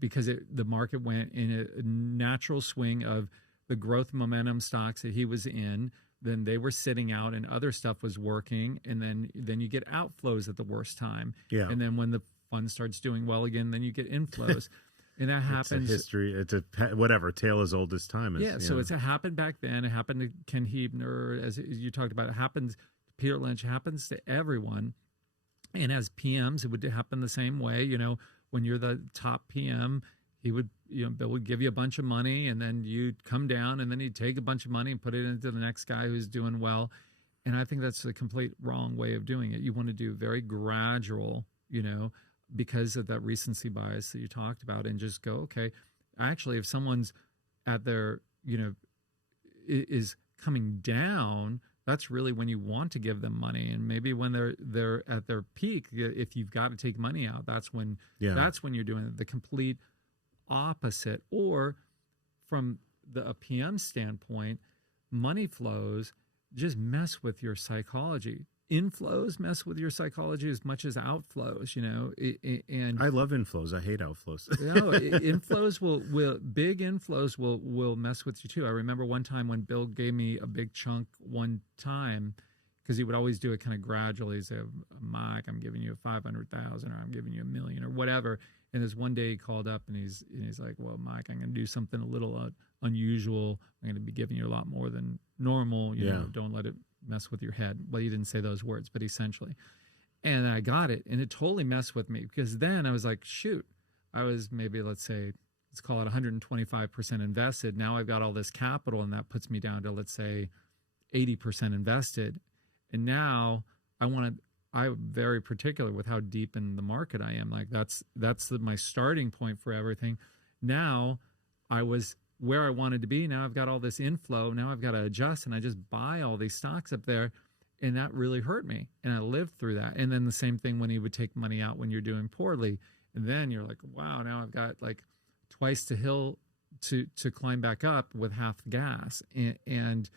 because the market went in a natural swing of the growth momentum stocks that he was in. Then they were sitting out, and other stuff was working. And then you get outflows at the worst time. Yeah. And then when the fund starts doing well again, then you get inflows. And that happens. It's a history. It's a whatever tale as old as time. So it happened back then. It happened to Ken Hebner, as you talked about. It happens to Peter Lynch. It happens to everyone. And as PMs, it would happen the same way. when you're the top PM, he would, Bill would give you a bunch of money, and then you'd come down, and then he'd take a bunch of money and put it into the next guy who's doing well. And I think that's the complete wrong way of doing it. You want to do very gradual, because of that recency bias that you talked about, and just go, okay, actually, if someone's at their, is coming down, that's really when you want to give them money. And maybe when they're at their peak, if you've got to take money out, that's when you're doing the complete opposite. Or from a PM standpoint, money flows just mess with your psychology. Inflows mess with your psychology as much as outflows, and I love inflows. I hate outflows. Inflows big inflows will mess with you too. I remember one time when Bill gave me a big chunk one time, because he would always do it kind of gradually. He'd say, Mike, I'm giving you 500,000, or I'm giving you $1 million, or whatever. And this one day he called up and he's like, well, Mike, I'm going to do something a little unusual. I'm going to be giving you a lot more than normal. You know, don't let it mess with your head. Well, you didn't say those words, but essentially. And I got it, and it totally messed with me, because then I was like, shoot, I was maybe, let's call it 125% invested. Now I've got all this capital, and that puts me down to, let's say, 80% invested. And now I'm very particular with how deep in the market I am. Like that's my starting point for everything. Now I was where I wanted to be. Now I've got all this inflow. Now I've got to adjust, and I just buy all these stocks up there, and that really hurt me. And I lived through that. And then the same thing when he would take money out when you're doing poorly, and then you're like, wow, now I've got like twice the hill to climb back up with half the gas. And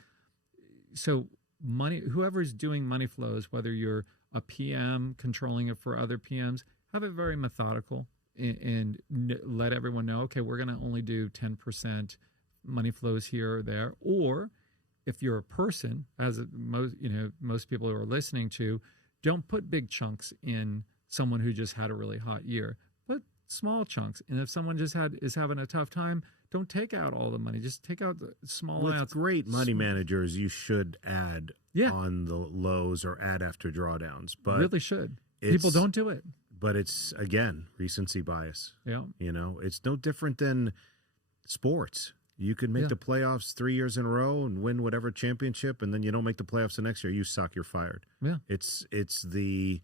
so whoever's doing money flows, whether you're a PM controlling it for other PMs, have it very methodical. And let everyone know, okay, we're going to only do 10% money flows here or there. Or if you're a person, as most people who are listening to, don't put big chunks in someone who just had a really hot year. Put small chunks. And if someone is having a tough time, don't take out all the money. Just take out the small amounts. With great money managers, you should add on the lows or add after drawdowns. But really should. People don't do it. But it's, again, recency bias. Yeah. It's no different than sports. You could make the playoffs 3 years in a row and win whatever championship, and then you don't make the playoffs the next year. You suck. You're fired. Yeah. It's the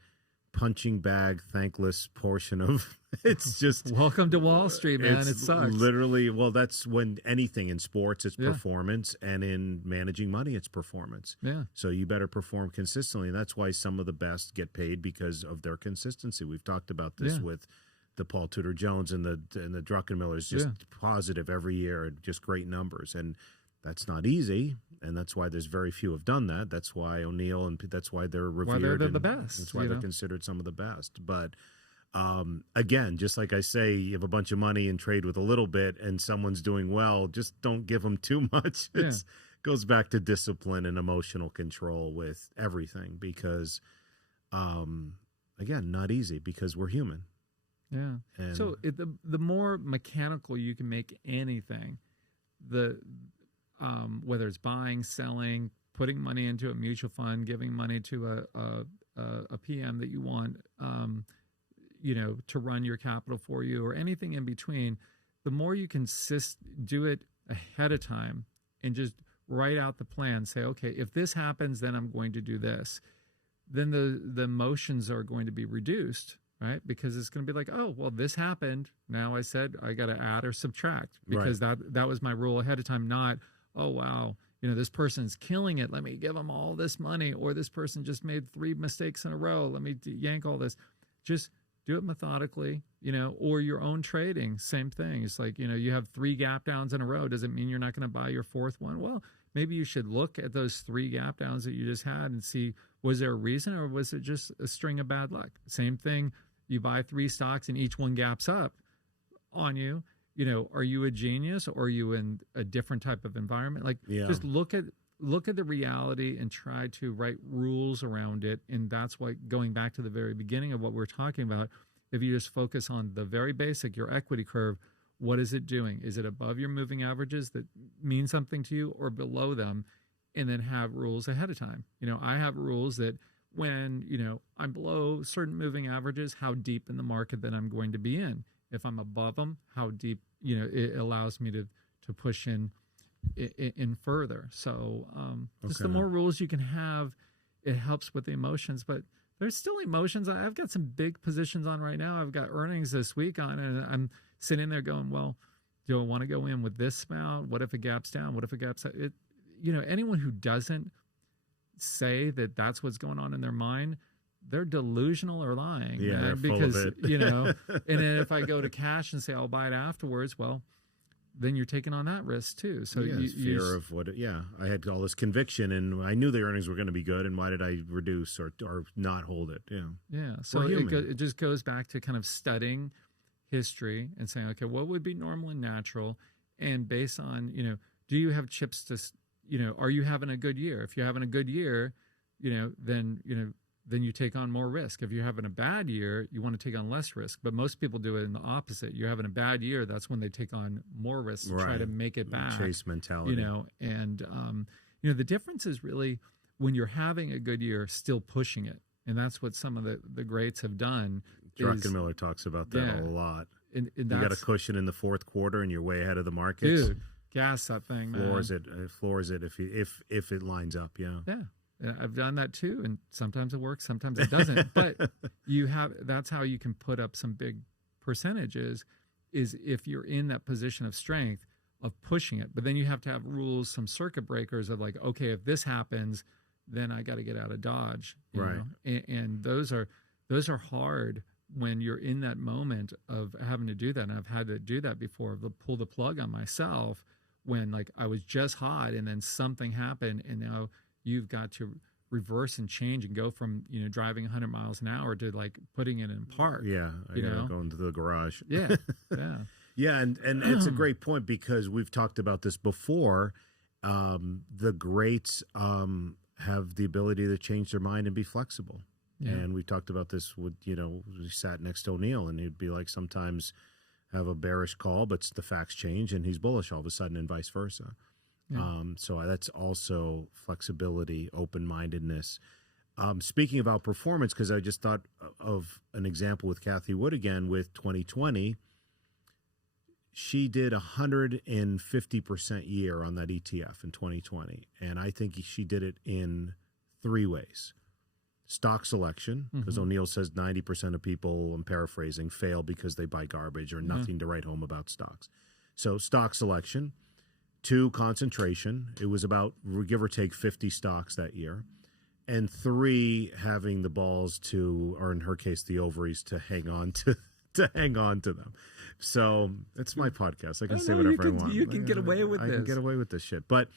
punching bag, thankless portion of it's just welcome to Wall Street, man. It sucks. Literally, well, that's when anything in sports, it's performance, and in managing money, it's performance. Yeah. So you better perform consistently, and that's why some of the best get paid, because of their consistency. We've talked about this with the Paul Tudor Jones and the Druckenmillers, just positive every year and just great numbers. And that's not easy, and that's why there's very few have done that. That's why O'Neill, and that's why they're revered. Why they're the best. That's why they're considered some of the best. But again, just like I say, you have a bunch of money and trade with a little bit, and someone's doing well, just don't give them too much. It goes back to discipline and emotional control with everything, because, again, not easy, because we're human. Yeah. And so the more mechanical you can make anything, whether it's buying, selling, putting money into a mutual fund, giving money to a PM that you want, to run your capital for you, or anything in between, the more you can do it ahead of time and just write out the plan. Say, okay, if this happens, then I'm going to do this. Then the emotions are going to be reduced. Right? Because it's going to be like, oh, well, this happened. Now I said I got to add or subtract, because that was my rule ahead of time. Not, oh, wow, this person's killing it. Let me give them all this money. Or this person just made 3 mistakes in a row. Let me yank all this. Just do it methodically, or your own trading. Same thing. It's like, you have 3 gap downs in a row. Does it mean you're not going to buy your 4th one? Well, maybe you should look at those 3 gap downs that you just had and see, was there a reason, or was it just a string of bad luck? Same thing. You buy 3 stocks and each one gaps up on you. Are you a genius, or are you in a different type of environment? Like, just look at the reality and try to write rules around it. And that's why, going back to the very beginning of what we're talking about, if you just focus on the very basic, your equity curve, what is it doing? Is it above your moving averages that mean something to you, or below them? And then have rules ahead of time. I have rules that when, I'm below certain moving averages, how deep in the market that I'm going to be in. If I'm above them, how deep, it allows me to push in further. So just the more rules you can have, it helps with the emotions. But there's still emotions. I've got some big positions on right now. I've got earnings this week on, and I'm sitting there going, well, do I want to go in with this amount? What if it gaps down? What if it gaps up? Anyone who doesn't say that that's what's going on in their mind, they're delusional or lying. Yeah, they're because full of it. And then if I go to cash and say I'll buy it afterwards, well, then you're taking on that risk too. So fear of what? I had all this conviction, and I knew the earnings were going to be good, and why did I reduce or not hold it? Yeah. So it just goes back to kind of studying history and saying, okay, what would be normal and natural, and based on do you have chips to are you having a good year? If you're having a good year, then you take on more risk. If you're having a bad year, you want to take on less risk. But most people do it in the opposite. You're having a bad year, that's when they take on more risk to try to make it back. Chase mentality. And the difference is really when you're having a good year, still pushing it. And that's what some of the greats have done. Druckenmiller talks about that a lot. And you got a cushion in the fourth quarter, and you're way ahead of the market. Dude, gas that thing, man. Floors it if it lines up. Yeah. I've done that too, and sometimes it works, sometimes it doesn't. But that's how you can put up some big percentages, is if you're in that position of strength of pushing it. But then you have to have rules, some circuit breakers of like, okay, if this happens, then I got to get out of Dodge. You know? And those are hard when you're in that moment of having to do that. And I've had to do that before, pull the plug on myself when like I was just hot and then something happened, and now you've got to reverse and change and go from driving 100 miles an hour to like putting it in park. Yeah, going to the garage. Yeah. And it's a great point, because we've talked about this before. The greats have the ability to change their mind and be flexible. Yeah. And we talked about this with we sat next to O'Neill, and he'd be like, sometimes have a bearish call, but the facts change and he's bullish all of a sudden, and vice versa. Yeah. So that's also flexibility, open-mindedness. Speaking of outperformance, because I just thought of an example with Cathie Wood again with 2020. She did 150% year on that ETF in 2020. And I think she did it in 3 ways. Stock selection, because O'Neill says 90% of people, I'm paraphrasing, fail because they buy garbage or nothing to write home about stocks. So stock selection. 2, concentration. It was about, give or take, 50 stocks that year. And 3, having the balls to, or in her case, the ovaries to hang on to them. So it's my podcast. I can say whatever I want. You can get away with this. I can get away with this shit. But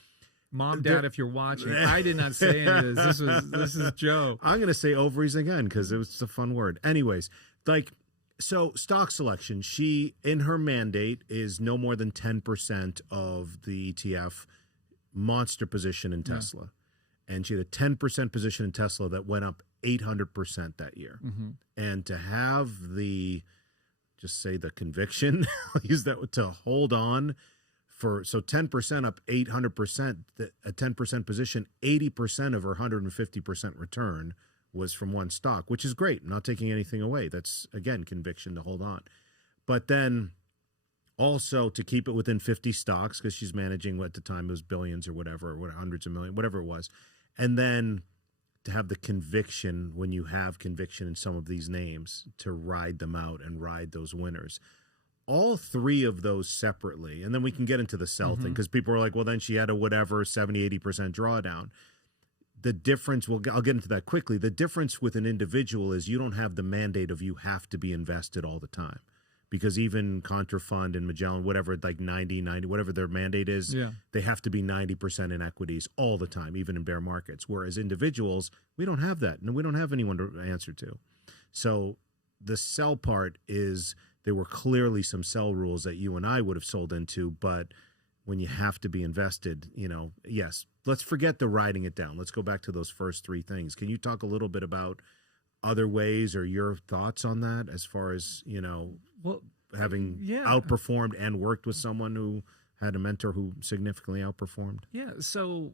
Mom, Dad, if you're watching, I did not say any of this. This is Joe. I'm going to say ovaries again because it was a fun word. Anyways, so stock selection, she, in her mandate, is no more than 10% of the ETF monster position in Tesla. And she had a 10% position in Tesla that went up 800% that year. And to have the conviction, I'll use that, to hold on so 10% up 800%, a 10% position, 80% of her 150% return was from one stock, which is great. I'm not taking anything away. That's, again, conviction to hold on. But then also to keep it within 50 stocks, because she's managing what at the time it was billions or whatever, or hundreds of millions, whatever it was. And then to have the conviction, when you have conviction in some of these names, to ride them out and ride those winners. All 3 of those separately, and then we can get into the sell thing, because people are like, well, then she had a whatever 70-80% drawdown. The difference, I'll get into that quickly. The difference with an individual is you don't have the mandate of you have to be invested all the time, because even Contrafund and Magellan, whatever, like 90, whatever their mandate is, they have to be 90% in equities all the time, even in bear markets. Whereas individuals, we don't have that, and we don't have anyone to answer to. So the sell part is, there were clearly some sell rules that you and I would have sold into, but when you have to be invested, yes, let's forget the writing it down. Let's go back to those first 3 things. Can you talk a little bit about other ways or your thoughts on that, as far as, having outperformed and worked with someone who had a mentor who significantly outperformed? Yeah. So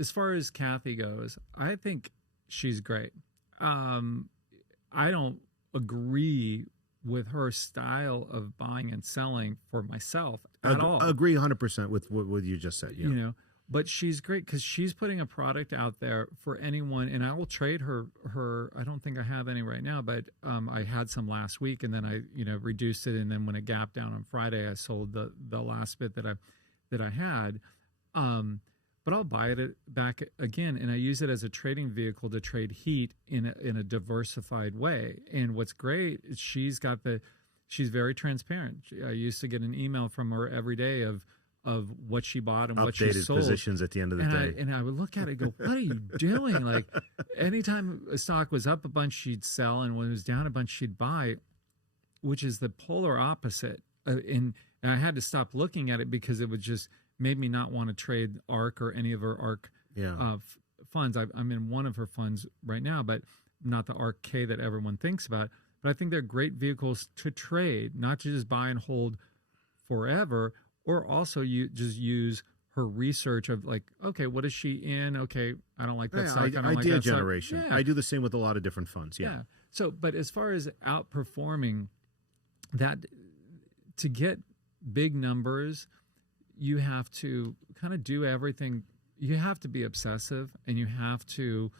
as far as Cathie goes, I think she's great. I don't agree with her style of buying and selling for myself at all. Agree 100% with what you just said. Yeah. You know, but she's great because she's putting a product out there for anyone, and I will trade her. I don't think I have any right now, but I had some last week, and then I reduced it, and then when it gapped down on Friday, I sold the last bit that I had. But I'll buy it back again, and I use it as a trading vehicle to trade heat in a diversified way. And what's great is she's very transparent. I used to get an email from her every day of what she bought and what she sold. Updated positions at the end of the day. And I would look at it and go, what are you doing? Like, anytime a stock was up a bunch, she'd sell, and when it was down a bunch, she'd buy, which is the polar opposite. And I had to stop looking at it because it would just made me not want to trade ARK or any of her ARK funds. I'm in one of her funds right now, but not the ARK K that everyone thinks about. But I think they're great vehicles to trade, not to just buy and hold forever, or also you just use her research of like, okay, what is she in? Okay, I don't like that stock. I don't like that generation. Stock. Yeah. I do the same with a lot of different funds. Yeah. So, but as far as outperforming that, to get big numbers, you have to kind of do everything. You have to be obsessive, and you have to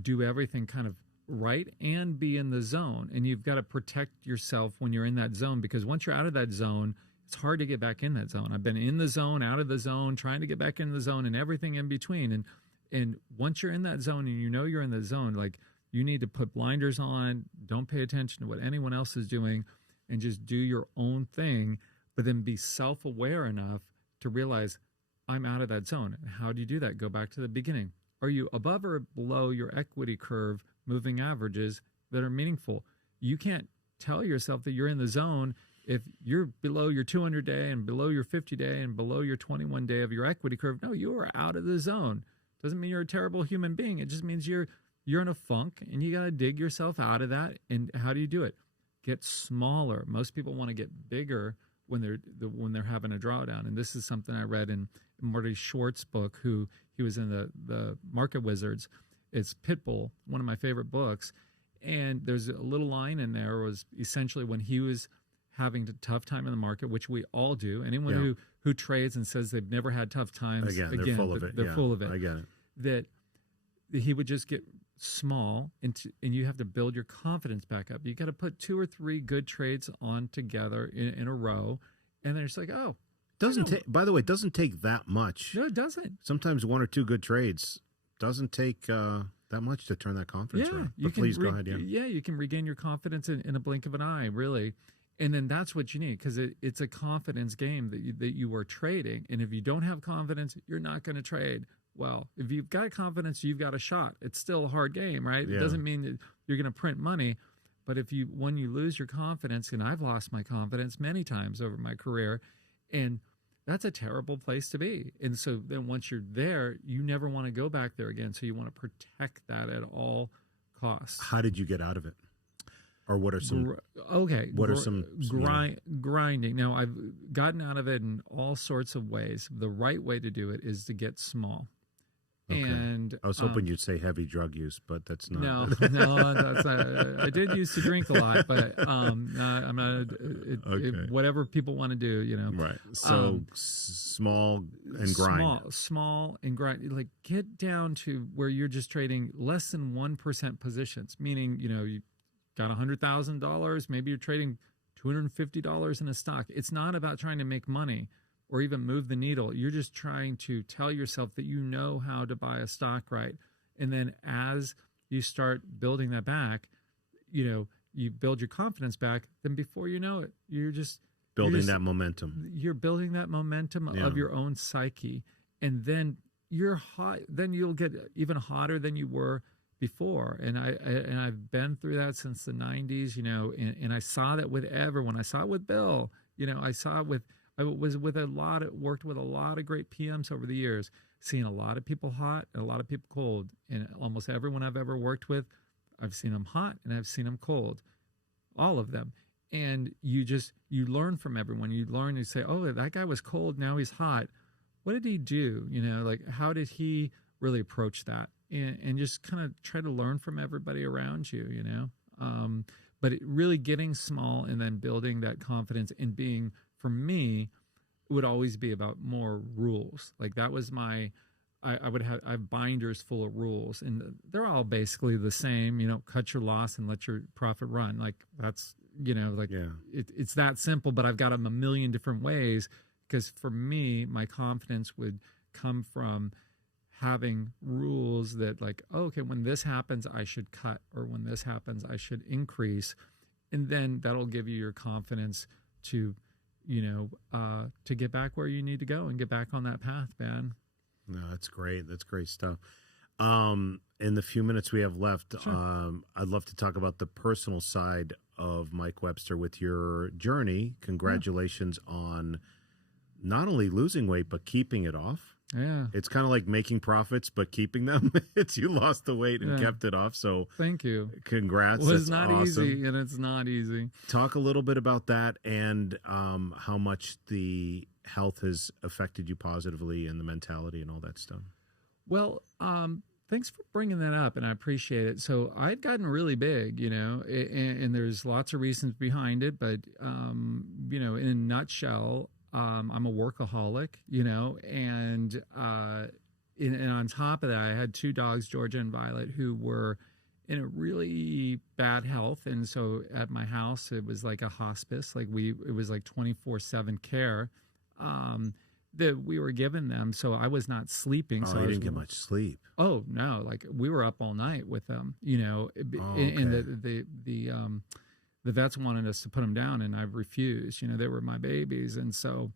do everything kind of right and be in the zone. And you've got to protect yourself when you're in that zone, because once you're out of that zone, it's hard to get back in that zone. I've been in the zone, out of the zone, trying to get back in the zone, and everything in between. And once you're in that zone and you know you're in the zone, like, you need to put blinders on, don't pay attention to what anyone else is doing, and just do your own thing, but then be self-aware enough to realize I'm out of that zone. And how do you do that? Go back to the beginning. Are you above or below your equity curve moving averages that are meaningful? You can't tell yourself that you're in the zone if you're below your 200-day and below your 50-day and below your 21-day of your equity curve. No, you are out of the zone. Doesn't mean you're a terrible human being. It just means you're in a funk, and you got to dig yourself out of that. And how do you do it? Get smaller. Most people want to get bigger when they're having a drawdown. And this is something I read in Marty Short's book, he was in the Market Wizards. It's Pitbull, one of my favorite books. And there's a little line in there, was essentially when he was having a tough time in the market, which we all do. Anyone who trades and says they've never had tough times, they're full of it. They're full of it. I get it. That he would just get small, and you have to build your confidence back up. You got to put 2 or 3 good trades on together in a row, and then it's like, oh, by the way, it doesn't take that much. No, it doesn't. Sometimes 1 or 2 good trades doesn't take that much to turn that confidence around. But please go ahead. Yeah, you can regain your confidence in a blink of an eye, really. And then that's what you need, because it's a confidence game that you are trading. And if you don't have confidence, you're not going to trade well. If you've got confidence, you've got a shot. It's still a hard game, right? Yeah. It doesn't mean that you're going to print money. But when you lose your confidence, and I've lost my confidence many times over my career, and that's a terrible place to be. And so then once you're there, you never want to go back there again. So you want to protect that at all costs. How did you get out of it? Or what are some grinding? Now, I've gotten out of it in all sorts of ways. The right way to do it is to get small. Okay. And I was hoping you'd say heavy drug use, but that's not. No, that's not. I did used to drink a lot, but I'm not. Whatever people want to do, Right. So small and grind. Small and grind. Like, get down to where you're just trading less than 1% positions, meaning you got $100,000, maybe you're trading $250 in a stock. It's not about trying to make money or even move the needle. You're just trying to tell yourself that you know how to buy a stock right. And then as you start building that back, you build your confidence back, then before you know it, you're just building that momentum. You're building that momentum of your own psyche. And then you're hot. Then you'll get even hotter than you were before. And I've been through that since the 90s, and I saw that with everyone. I saw it with Bill, I worked with a lot of great PMs over the years, seeing a lot of people hot and a lot of people cold. And almost everyone I've ever worked with, I've seen them hot and I've seen them cold, all of them. And you learn from everyone. You learn, you say, oh, that guy was cold, now he's hot. What did he do? How did he really approach that? and just kind of try to learn from everybody around you, you know. But really getting small and then building that confidence and being, for me, it would always be about more rules. Like that was I have binders full of rules, and they're all basically the same, you know, cut your loss and let your profit run. Like that's, you know, like it's that simple, but I've got them a million different ways, because for me, my confidence would come from having rules that like, oh, okay, when this happens, I should cut, or when this happens, I should increase. And then that'll give you your confidence to, you know, to get back where you need to go and get back on that path, man. No, that's great. That's great stuff. In the few minutes we have left, sure. I'd love to talk about the personal side of Mike Webster with your journey. Congratulations on not only losing weight, but keeping it off. Yeah. It's kind of like making profits, but keeping them. It's you lost the weight and kept it off. So thank you. Congrats. Well, it's That's not awesome. easy, and it's not easy. Talk a little bit about that and how much the health has affected you positively and the mentality and all that stuff. Well, thanks for bringing that up, and I appreciate it. So I'd gotten really big, you know, and there's lots of reasons behind it, but, you know, in a nutshell, I'm a workaholic, you know, and on top of that, I had 2 dogs, Georgia and Violet, who were in a really bad health. And so at my house, it was like a hospice. Like it was like 24/7 care that we were giving them. So I was not sleeping. Oh, so you didn't get much sleep. Oh no. Like we were up all night with them, you know, and the vets wanted us to put them down, and I refused. You know, they were my babies. And so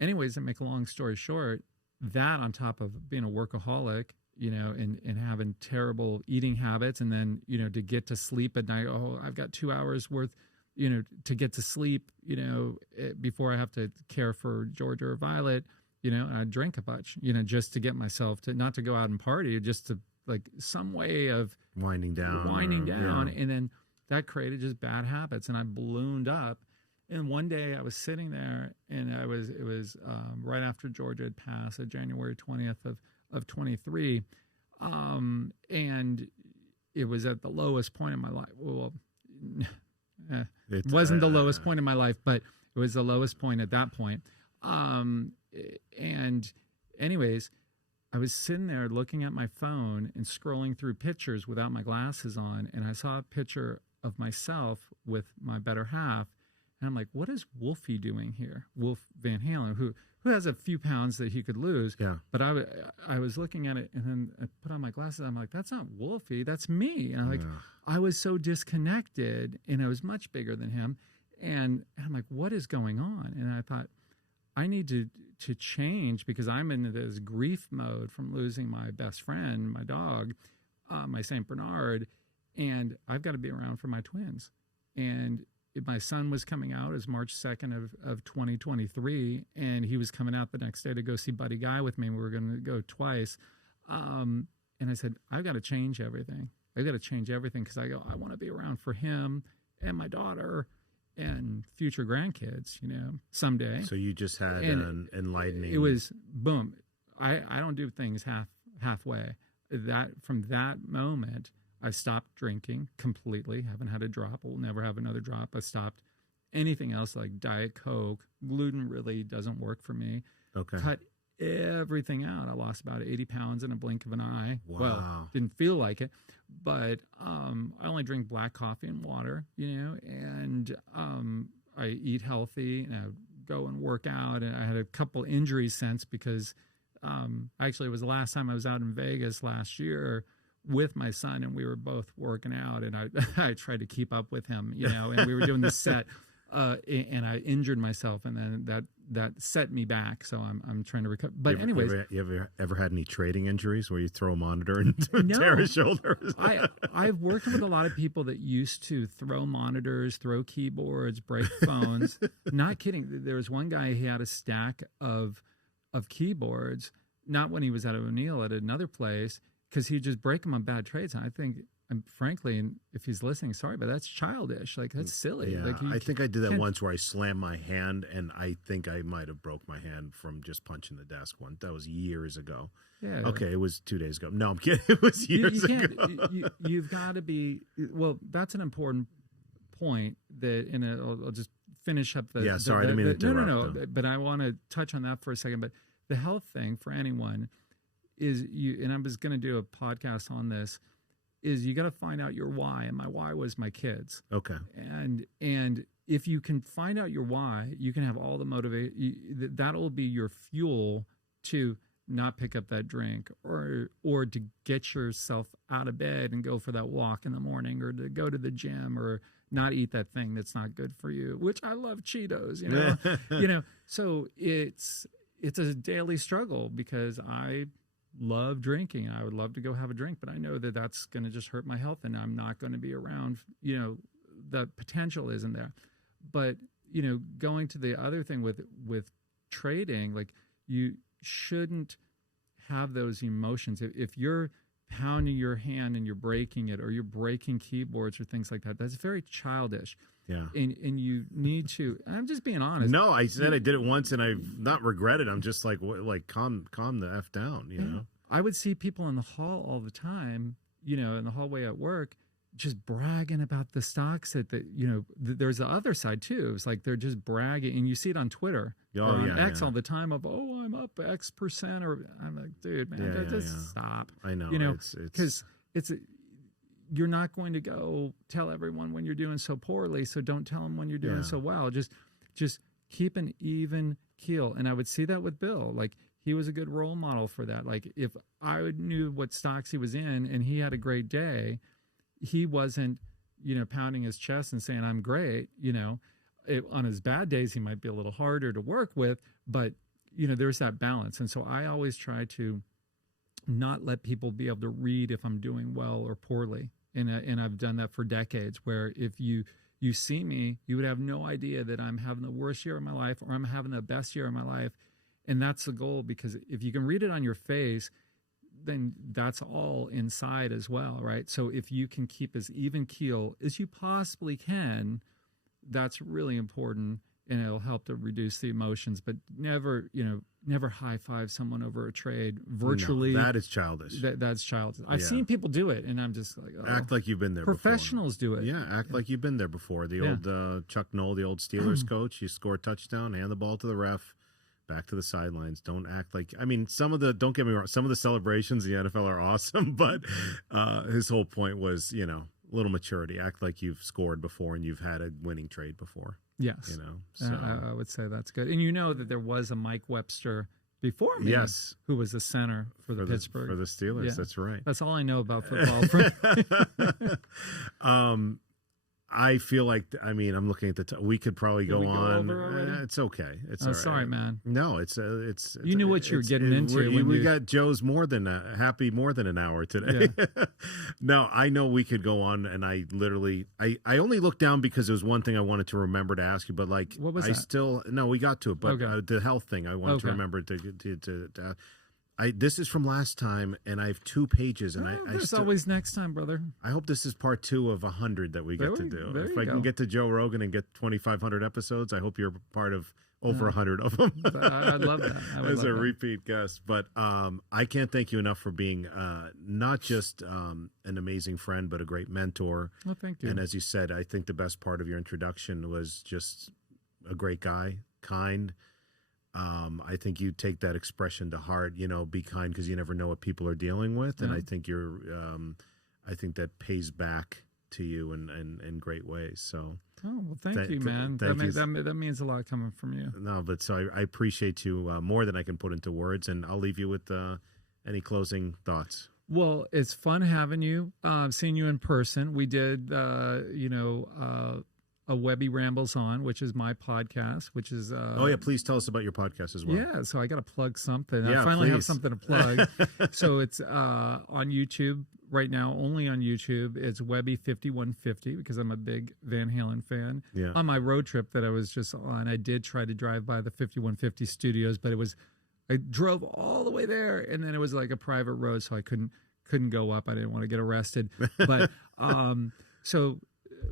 anyways, to make a long story short, that on top of being a workaholic, you know, and having terrible eating habits, and then, you know, to get to sleep at night, oh, I've got 2 hours worth, you know, to get to sleep, you know, before I have to care for Georgia or Violet, you know, and I drank a bunch, you know, just to get myself to not to go out and party, just to like some way of winding down. Yeah. And then that created just bad habits, and I ballooned up. And one day I was sitting there, and it was right after Georgia had passed, January 20th of 23. And it was at the lowest point in my life. Well, it wasn't the lowest point in my life, but it was the lowest point at that point. And anyways, I was sitting there looking at my phone and scrolling through pictures without my glasses on. And I saw a picture of myself with my better half. And I'm like, what is Wolfie doing here? Wolf Van Halen, who has a few pounds that he could lose. Yeah. But I was looking at it, and then I put on my glasses. I'm like, that's not Wolfie, that's me. And I'm like, I was so disconnected, and I was much bigger than him. And I'm like, what is going on? And I thought, I need to change, because I'm in this grief mode from losing my best friend, my dog, my Saint Bernard, and I've got to be around for my twins. And my son was coming out as March 2nd of 2023, and he was coming out the next day to go see Buddy Guy with me. We were going to go twice. And I said, I've got to change everything. I've got to change everything, because I want to be around for him and my daughter and future grandkids, you know, someday. So you just had an enlightening. It was boom. I don't do things halfway. From that moment, I stopped drinking completely. Haven't had a drop. Will never have another drop. I stopped anything else like Diet Coke. Gluten really doesn't work for me. Okay. Cut everything out. I lost about 80 pounds in a blink of an eye. Wow. Well, didn't feel like it, but I only drink black coffee and water, you know, and I eat healthy, and I go and work out. And I had a couple injuries since, because actually it was the last time I was out in Vegas last year with my son, and we were both working out, and I tried to keep up with him, you know, and we were doing the set, and I injured myself, and then that set me back. So I'm trying to recover. But anyways, you ever had any trading injuries where you throw a monitor and no, tear a shoulder? I've worked with a lot of people that used to throw monitors, throw keyboards, break phones. Not kidding. There was one guy, he had a stack of keyboards, not when he was at O'Neill, at another place, because he'd just break them on bad trades. And I think I'm frankly, and if he's listening, sorry, but that's childish. Like that's silly. Yeah, Like I think I did that can't- once where I slammed my hand, and I think I might have broke my hand from just punching the desk one. That was years ago. Yeah. Okay, it was 2 days ago. No, I'm kidding. It was years ago. You've got to be. Well, that's an important point. That, and I'll just finish up the. Yeah, sorry, I didn't mean to interrupt. No. But I want to touch on that for a second. But the health thing for anyone is you. And I was going to do a podcast on this. Is you got to find out your why, and my why was my kids. Okay. And if you can find out your why, you can have all the motivation. That'll be your fuel to not pick up that drink, or to get yourself out of bed and go for that walk in the morning, or to go to the gym, or not eat that thing that's not good for you. Which I love Cheetos, you know. So it's a daily struggle because I love drinking. I would love to go have a drink, but I know that that's going to just hurt my health, and I'm not going to be around. The potential isn't there. But going to the other thing with trading, like you shouldn't have those emotions. If you're pounding your hand and you're breaking it, or you're breaking keyboards or things like that, that's very childish. Yeah. And you need to. I'm just being honest. No, I said I did it once, and I've not regretted. I'm just like calm the F down. You know. I would see people in the hall all the time. In the hallway at work, just bragging about the stocks that there's the other side too. It's like they're just bragging, and you see it on Twitter or on X all the time of, oh, I'm up X percent, or I'm like, dude, man, just stop. I know, because you're not going to go tell everyone when you're doing so poorly, so don't tell them when you're doing so well. Just keep an even keel. And I would see that with Bill. Like, he was a good role model for that. Like, if I knew what stocks he was in and he had a great day, he wasn't, pounding his chest and saying, I'm great. On his bad days, he might be a little harder to work with, but, there's that balance. And so I always try to not let people be able to read if I'm doing well or poorly. And I've done that for decades, where if you see me, you would have no idea that I'm having the worst year of my life or I'm having the best year of my life. And that's the goal, because if you can read it on your face, then that's all inside as well, right? So if you can keep as even keel as you possibly can, that's really important, and it'll help to reduce the emotions. But never high five someone over a trade virtually. No, that is childish. That's childish. I've seen people do it, and I'm just like, act like you've been there. Professionals do it. Yeah, act like you've been there before. The old Chuck Noll, the old Steelers coach, you score a touchdown, hand the ball to the ref, back to the sidelines. Don't act like, don't get me wrong, some of the celebrations in the NFL are awesome, but his whole point was, a little maturity. Act like you've scored before and you've had a winning trade before. Yes. So. I would say that's good. And that there was a Mike Webster before me, who was the center for the Pittsburgh. For the Steelers, Yeah. That's right. That's all I know about football. I feel like, I'm looking at we could probably go on. It's okay. It's all right. Sorry, man. No, it's you knew what you were getting into. We got Joe's more than an hour today. Yeah. No, I know we could go on, and I literally, I only looked down because it was one thing I wanted to remember to ask you, but like, what was that? We got to it, but the health thing I wanted to remember to this is from last time, and I have 2 pages, and there's always next time, brother. I hope this is part 2 of 100 that we get to do. If I can get to Joe Rogan and get 2,500 episodes, I hope you're part of over 100 of them. I'd love that. As a repeat guest. But I can't thank you enough for being not just an amazing friend, but a great mentor. Well, thank you. And as you said, I think the best part of your introduction was just a great guy, kind. I think you take that expression to heart, be kind, because you never know what people are dealing with. And I think I think that pays back to you in great ways. So, thank you, man. That means a lot coming from you. No, but so I appreciate you more than I can put into words, and I'll leave you with any closing thoughts. Well, it's fun having you, seeing you in person. We did, a Webby Rambles On, which is my podcast, which is... please tell us about your podcast as well. Yeah, so I got to plug something. Yeah, I finally have please. something to plug. So it's on YouTube right now, only on YouTube. It's Webby 5150, because I'm a big Van Halen fan. Yeah. On my road trip that I was just on, I did try to drive by the 5150 studios, but I drove all the way there, and then it was like a private road, so I couldn't couldn't go up. I didn't want to get arrested. But so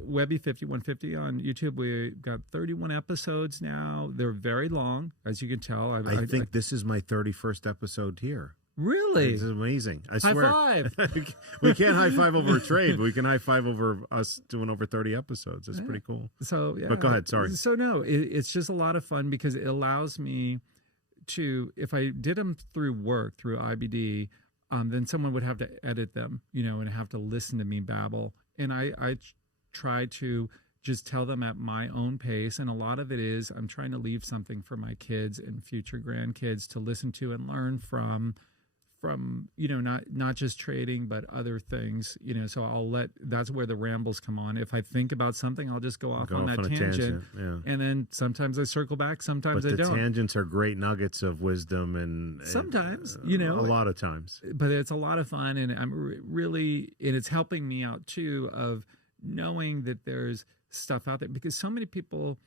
Webby 5150 on YouTube, we got 31 episodes now. They're very long, as you can tell. I think this is my 31st episode here. Really? This is amazing. I high swear. five. We can't high five over a trade, but we can high five over us doing over 30 episodes. It's pretty cool. So, yeah. But go ahead. Sorry. So, no, it's just a lot of fun because it allows me to, if I did them through work, through IBD, then someone would have to edit them, and have to listen to me babble. And I try to just tell them at my own pace. And a lot of it is I'm trying to leave something for my kids and future grandkids to listen to and learn from not just trading, but other things, so that's where the rambles come on. If I think about something, I'll just go off on that tangent. Yeah. And then sometimes I circle back, sometimes I don't. Tangents are great nuggets of wisdom and sometimes, a lot of times. But it's a lot of fun, and I'm really, and it's helping me out too, of knowing that there's stuff out there, because so many people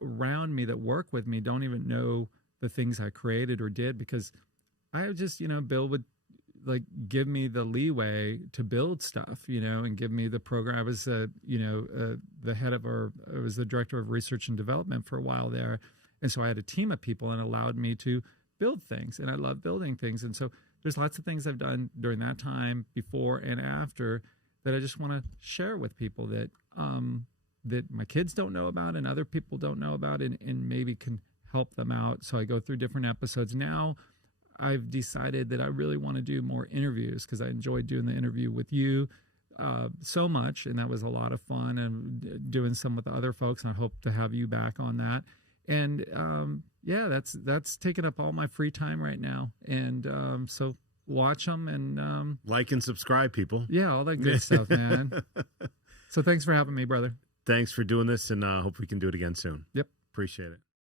around me that work with me don't even know the things I created or did, because I just, Bill would give me the leeway to build stuff, and give me the program. I was, the head of I was the director of research and development for a while there. And so I had a team of people and allowed me to build things, and I love building things. And so there's lots of things I've done during that time, before and after, that I just want to share with people that, that my kids don't know about and other people don't know about, and maybe can help them out. So I go through different episodes. Now I've decided that I really want to do more interviews, because I enjoyed doing the interview with you so much, and that was a lot of fun, and doing some with other folks, and I hope to have you back on that. And that's taken up all my free time right now. And so watch them and like and subscribe, people. Yeah, all that good stuff, man. So thanks for having me, brother. Thanks for doing this, and hope we can do it again soon. Yep. Appreciate it.